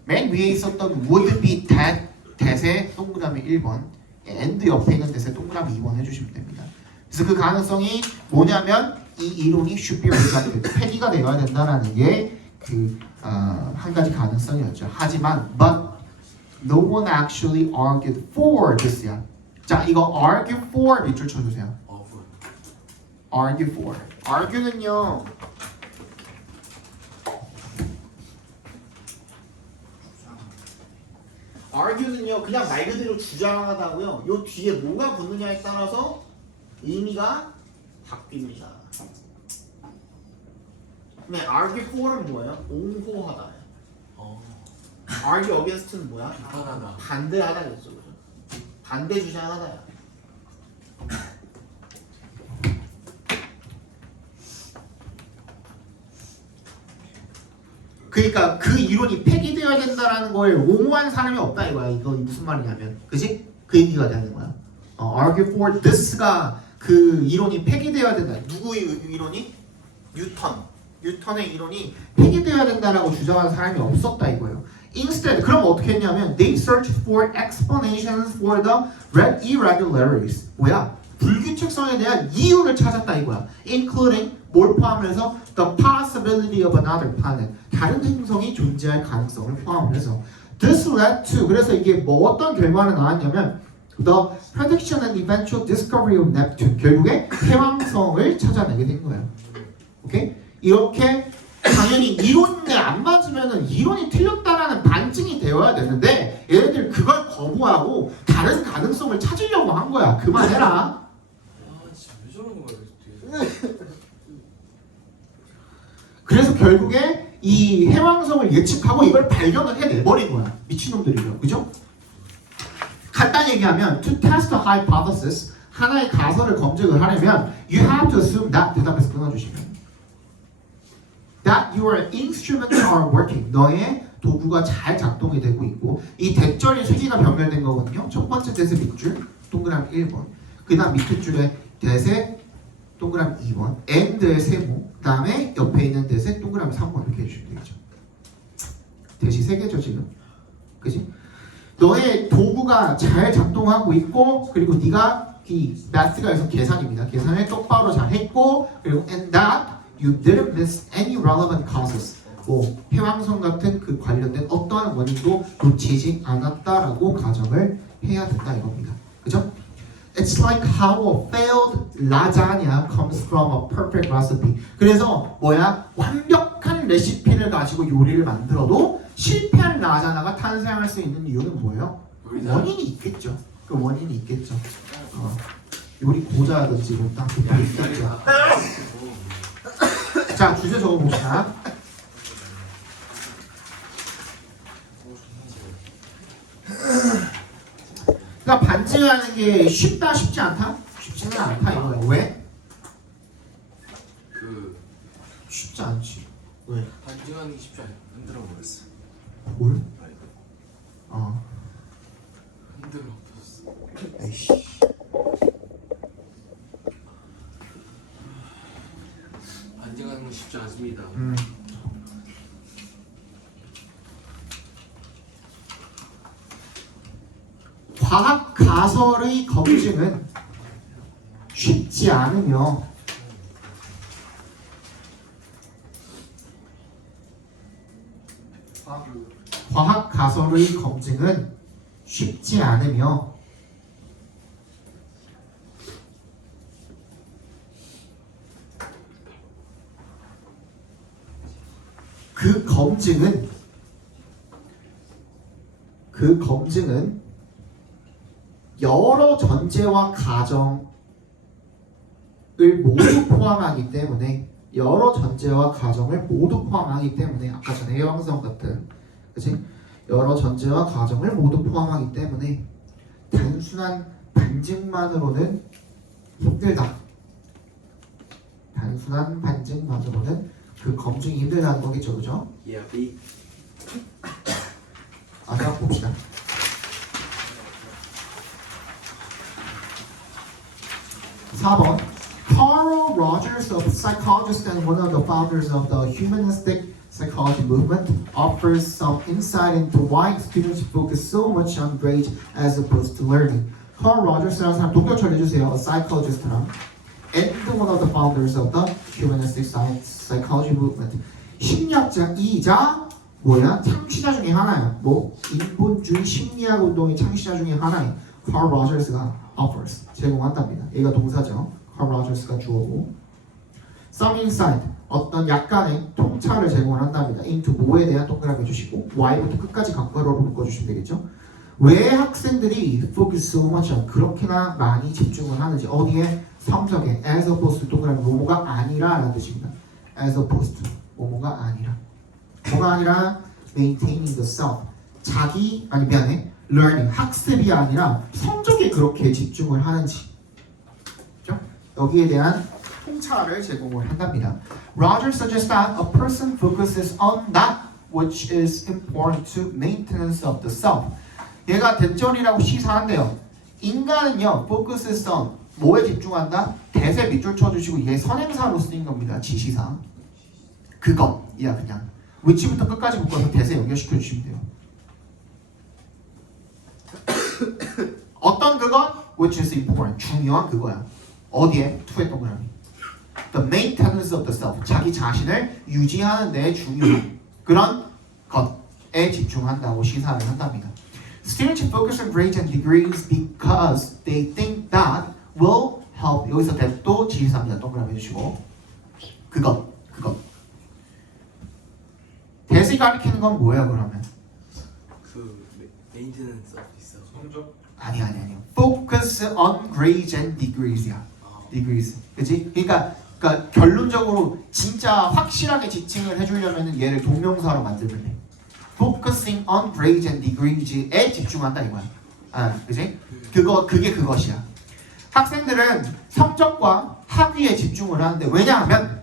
맨 위에 있었던 would be that that의 동그라미 1번 and 옆에 있는 that의 동그라미 2번 해주시면 됩니다. 그래서 그 가능성이 뭐냐면 이 이론이 should be rejected 폐기가 되어야 된다라는 게 그 한 가지 가능성이었죠. 하지만 but no one actually argued for this야. 자, 이거 argue for 밑줄 쳐주세요. argue for. argue는요. argue는요. 그냥 말 그대로 주장하다고요. 요 뒤에 뭐가 붙느냐에 따라서 의미가 바뀝니다. 근데 argue for는 뭐예요? 옹호하다. argue against는 뭐야? 비판하다. 반대하다였죠. 그죠? 반대 주장하다야. 그러니까 그 이론이 폐기되어야 된다라는 걸 옹호한 사람이 없다 이거야. 이거 무슨 말이냐면, 그지? 그 얘기가 되는 거야. argue for this가 그 이론이 폐기되어야 된다. 누구의 이론이? 뉴턴의 이론이 폐기되어야 된다라고 주장하는 사람이 없었다 이거예요. Instead, 그럼 어떻게 했냐면 they searched for explanations for the irregularities. 뭐야? 불규칙성에 대한 이유를 찾았다 이거야. Including 뭘 포함해서 the possibility of another planet. 다른 행성이 존재할 가능성을 포함해서. This led to 그래서 이게 뭐 어떤 결과는 나왔냐면 the prediction and eventual discovery of Neptune. 결국에 해왕성을 찾아내게 된 거예요. 오케이? 이렇게 당연히 이론에 안 맞으면은 이론이 틀렸다라는 반증이 되어야 되는데 얘네들 그걸 거부하고 다른 가능성을 찾으려고 한 거야. 그만해라. 아 진짜 왜 저러는 거야 뒤에서. 그래서 결국에 이 해왕성을 예측하고 이걸 발견을 해내버린 거야. 미친놈들이죠. 그죠? 간단히 얘기하면 to test a hypothesis 하나의 가설을 검증을 하려면 you have to assume that 대답해서 끊어주시면 that your instruments are working. 너의 도구가 잘 작동이 되고 있고 이 대절이 세 개가 병렬된 거거든요. 첫 번째 대세 밑줄 동그라미 1번 그 다음 밑에 줄에 대세 동그라미 2번 and의 세모 그 다음에 옆에 있는 대세 동그라미 3번 이렇게 해주시면 되겠죠. 대시 세 개죠 지금. 그지? 너의 도구가 잘 작동하고 있고 그리고 네가 이 math가 여기서 계산입니다. 계산을 똑바로 잘 했고 그리고 and that you didn't miss any relevant causes. 뭐 해왕성 같은 그 관련된 어떠한 원인도 놓치지 않았다라고 가정을 해야 된다 이겁니다. 그죠? It's like how a failed lasagna comes from a perfect recipe. 그래서 뭐야? 완벽한 레시피를 가지고 요리를 만들어도 실패한 라자냐가 탄생할 수 있는 이유는 뭐예요? 원인이 있겠죠. 그 원인이 있겠죠. 요리 고자든지 뭐 딱 그 있겠죠. 자, 주제 적어봅시다. 그러니까 반증하는 게 쉽다 쉽지 않다? 쉽지는 않다 이거야. 왜? 그 쉽지 않지. 왜? 반증하는 게 쉽지 않아. 흔들어 버렸어. 뭘? 흔들어 버렸어. 에이씨. 반증하는 건 쉽지 않습니다. 과학 가설의 검증은 쉽지 않으며 과학 가설의 검증은 쉽지 않으며 그 검증은 여러 전제와 가정을 모두 포함하기 때문에 아까 전에 해왕성 같은 그치? 여러 전제와 가정을 모두 포함하기 때문에 단순한 반증만으로는 힘들다. 단순한 반증만으로는 그 검증이 힘들다는 거겠죠, 그죠? 예. 생각 봅시다. 4번 Carl Rogers, a psychologist and one of the founders of the humanistic psychology movement, offers some insight into why students focus so much on grades as opposed to learning. Carl Rogers라는 사람 동경처리 해주세요. A psychologist랑 and one of the founders of the humanistic psychology movement. 심리학자이자 뭐야? 창시자 중에 하나야. 뭐 인본주의 심리학 운동의 창시자 중에 하나인 Carl Rogers가 offers 제공한답니다. 얘가 동사죠. Carl Rogers가 주어고 some insight 어떤 약간의 통찰을 제공한답니다. into 뭐에 대한 동그라미 해주시고 why부터 끝까지 각괄호로 묶어주시면 되겠죠. 왜 학생들이 focus so much on 그렇게나 많이 집중을 하는지 어디에? 성적에 as opposed to 동그라미 뭐뭐가 아니라 라는 뜻입니다. as opposed to 뭐뭐가 아니라 뭐가 아니라 maintaining the self learning 학습이 아니라 성적에 그렇게 집중을 하는지 그렇죠? 여기에 대한 통찰을 제공을 한답니다. Roger suggests that a person focuses on that which is important to maintenance of the self. 얘가 대절이라고 시사한대요. 인간은요, focuses on 뭐에 집중한다? 대세 밑줄 쳐주시고 얘 선행사로 쓰인 겁니다. 지시사. 그것이야 그냥. which부터 끝까지 묶어서 대세 연결시켜 주시면 돼요. 어떤 그것? which is important. 중요한 그거야. 어디에? to의 동그라미. The maintenance of the self. 자기 자신을 유지하는 데 중요한 그런 것에 집중한다고 시사를 한답니다. Students focus on grades and degrees because they think that will help. 여기서 that도 지시사입니다. 동그라미 해주시고 그것. 대시 가리키는 건 뭐예요 그러면? 그 메인테넌스 오피서. 성적? 아니. Focus on grades and degrees야. degrees. 그치? 그러니까 결론적으로 진짜 확실하게 지칭을 해주려면 얘를 동명사로 만들면 돼. Focusing on grades and degrees에 집중한다 이거야. 그치? 그게 그것이야. 학생들은 성적과 학위에 집중을 하는데 왜냐하면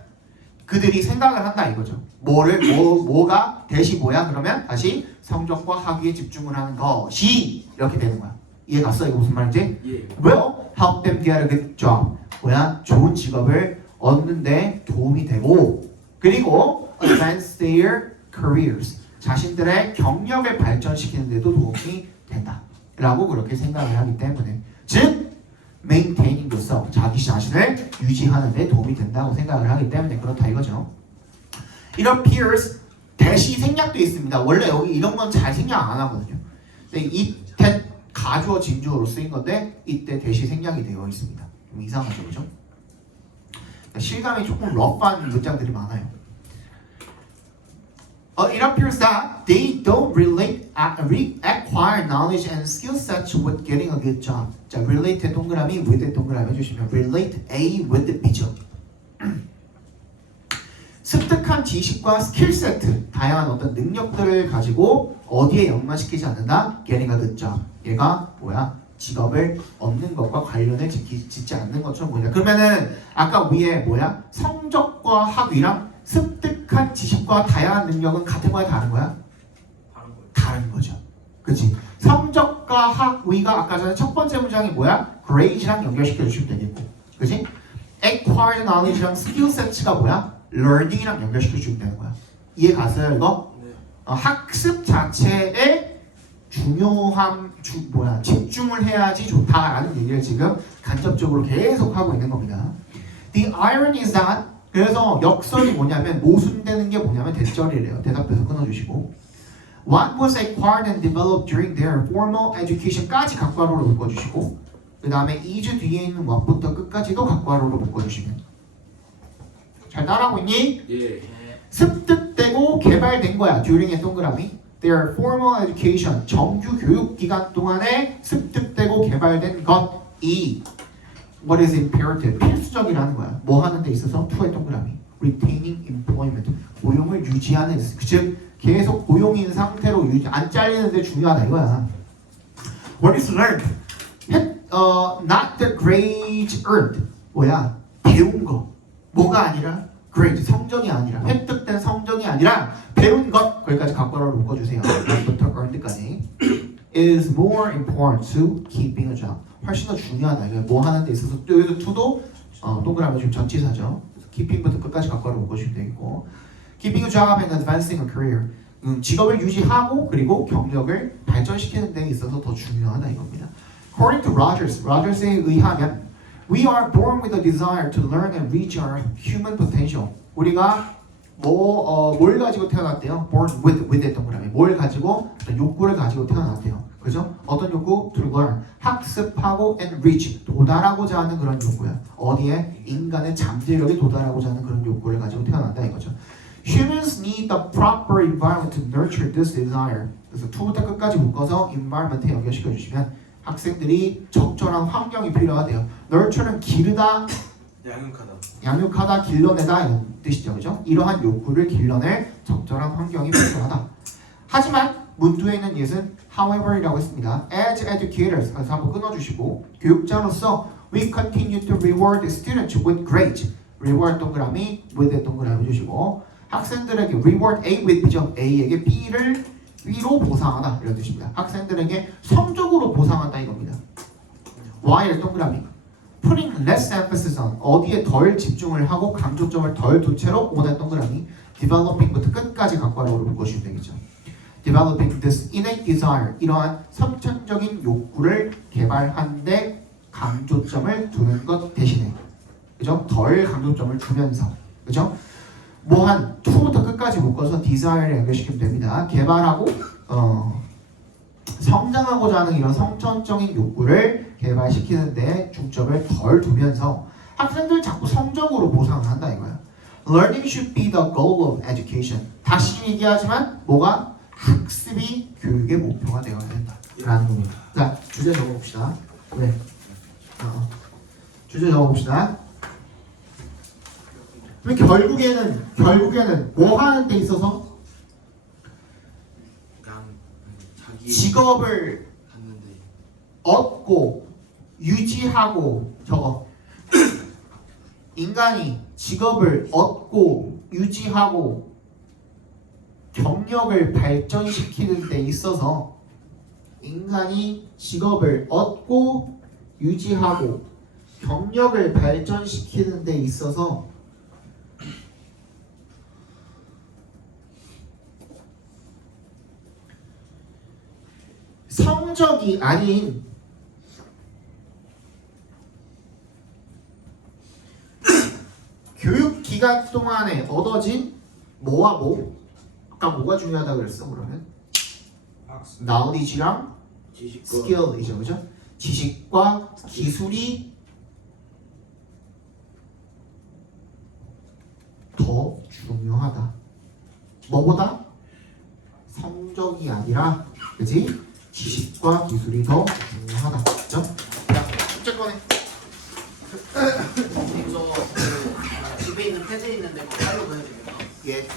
그들이 생각을 한다 이거죠. 뭐가 대시 뭐야? 그러면 다시 성적과 학위에 집중을 하는 것이 이렇게 되는 거야. 이해 갔어? 이거 무슨 말인지? 예. Will help them get a good job. 뭐야? 좋은 직업을 얻는데 도움이 되고 그리고 advance their careers. 자신들의 경력을 발전시키는 데도 도움이 된다. 라고 그렇게 생각을 하기 때문에 즉 maintaining yourself. 자기 자신을 유지하는 데 도움이 된다고 생각을 하기 때문에 그렇다 이거죠. It appears 대시 생략도 있습니다. 원래 여기 이런 건 잘 생략 안 하거든요. 근데 이 that 가주어 진주어로 쓰인 건데 이때 대시 생략이 되어 있습니다. 좀 이상하죠, 그죠? 실감이 조금 러프한 문장들이 많아요. It appears that they don't acquire knowledge and skill sets with getting a good job. 자, relate 동그라미, with 동그라미 해주시면 relate A with B죠. 습득한 지식과 스킬 세트, 다양한 어떤 능력들을 가지고 어디에 연관시키지 않는다? getting a good job. 얘가 뭐야? 직업을 얻는 것과 관련을 짓지 않는 것처럼 보인다. 그러면은 아까 위에 뭐야? 성적과 학위랑 습득한 지식과 다양한 능력은 같은 거야, 다른 거야? 다른 거예요. 다른 거죠. 그치? 성적과 학위가 아까 전에 첫 번째 문장이 뭐야? grade랑 연결시켜 주시면 되겠고, 그치? acquired knowledge랑 skill set가 뭐야? learning이랑 연결시켜 주면 되는 거야. 이해 갔어요, 이거? 네. 학습 자체에 중요함, 집중을 해야지 좋다라는 얘기를 지금 간접적으로 계속 하고 있는 겁니다. The irony is that, 그래서 역설이 뭐냐면 모순되는 게 뭐냐면 대절이래요. 대답해서 끊어주시고 What was acquired and developed during their formal education까지 각괄호로 묶어주시고 그 다음에 is 뒤에 있는 what부터 끝까지도 각괄호로 묶어주시면 잘 따라하고 있니? 예. 습득되고 개발된 거야. during의 동그라미 Their formal education, 정규 교육 기간 동안에 습득되고 개발된 것이 What is imperative? 필수적이라는 거야. 뭐 하는 데 있어서? to의 동그라미 Retaining employment, 고용을 유지하는, 즉 계속 고용인 상태로 안 잘리는데 중요하다 이거야. What is learned? Not the grades earned. 뭐야? 배운 거. 뭐가 아니라? grade, 성적이 아니라, 획득된 성적이 아니라 배운 것, 거기까지 각괄호를 묶어주세요. 부터 earned까지 is more important to keeping a job. 훨씬 더 중요하다. 이거 뭐 하는 데 있어서 또 여기서 to도 동그라미 지금 전치사죠. keeping부터 끝까지 각괄호 묶어주시면 되겠고 keeping a job and advancing a career. 직업을 유지하고 그리고 경력을 발전시키는 데 있어서 더 중요하다 이겁니다. According to Rogers에 의하면 We are born with a desire to learn and reach our human potential. 우리가 뭘 가지고 태어났대요? Born with 동그라미. 뭘 가지고? 욕구를 가지고 태어났대요. 그죠? 어떤 욕구? To learn. 학습하고 and reach. 도달하고자 하는 그런 욕구야. 어디에? 인간의 잠재력에 도달하고자 하는 그런 욕구를 가지고 태어난다 이거죠. Humans need the proper environment to nurture this desire. 그래서 to부터 끝까지 묶어서 environment에 연결시켜 주시면 학생들이 적절한 환경이 필요하대요. nurture는 기르다, 양육하다, 길러내다 이런 뜻이죠, 그죠? 이러한 욕구를 길러낼 적절한 환경이 필요하다. 하지만 문두에 있는 예는 however이라고 했습니다. As educators, 그래서 한번 끊어주시고 교육자로서 we continue to reward students with grades. reward 동그라미, with 동그라미 해주시고 학생들에게 reward A with B죠. A에게 B로 보상하다 이런 뜻입니다. 학생들에게 성적으로 보상한다 이겁니다. Y를 동그라미 putting less emphasis on 어디에 덜 집중을 하고 강조점을 덜 둔 채로 O는 동그라미 developing부터 끝까지 각괄호로 묶어주시면 되겠죠. Developing this innate desire 이러한 선천적인 욕구를 개발하는데 강조점을 두는 것 대신에 그죠? 덜 강조점을 주면서 그죠? 뭐한 to부터 끝까지 묶어서 desire에 연결시키면 됩니다. 개발하고 성장하고자 하는 이런 성천적인 욕구를 개발시키는데 중점을 덜 두면서 학생들 자꾸 성적으로 보상을 한다 이거야. Learning should be the goal of education. 다시 얘기하지만 뭐가? 학습이 교육의 목표가 되어야 된다 라는 겁니다. 자, 주제 적어봅시다. 네. 주제 적어봅시다. 결국에는 뭐 하는 데 있어서 직업을 얻고 유지하고 저거 인간이 직업을 얻고 유지하고 경력을 발전시키는 데 있어서 인간이 직업을 얻고 유지하고 경력을 발전시키는 데 있어서 성적이 아닌 교육 기간 동안에 얻어진 뭐와 뭐? 아까 뭐가 중요하다 그랬어 그러면? knowledge랑 skill이죠, 그죠? 지식과 기술이 더 중요하다. 뭐보다? 성적이 아니라, 그지? 지식과 기술이 더 중요하다. 그죠? 자, 숙제 꺼내. 저 집에 있는 패드 있는데 그거 빨리 보내야 되겠다. 예.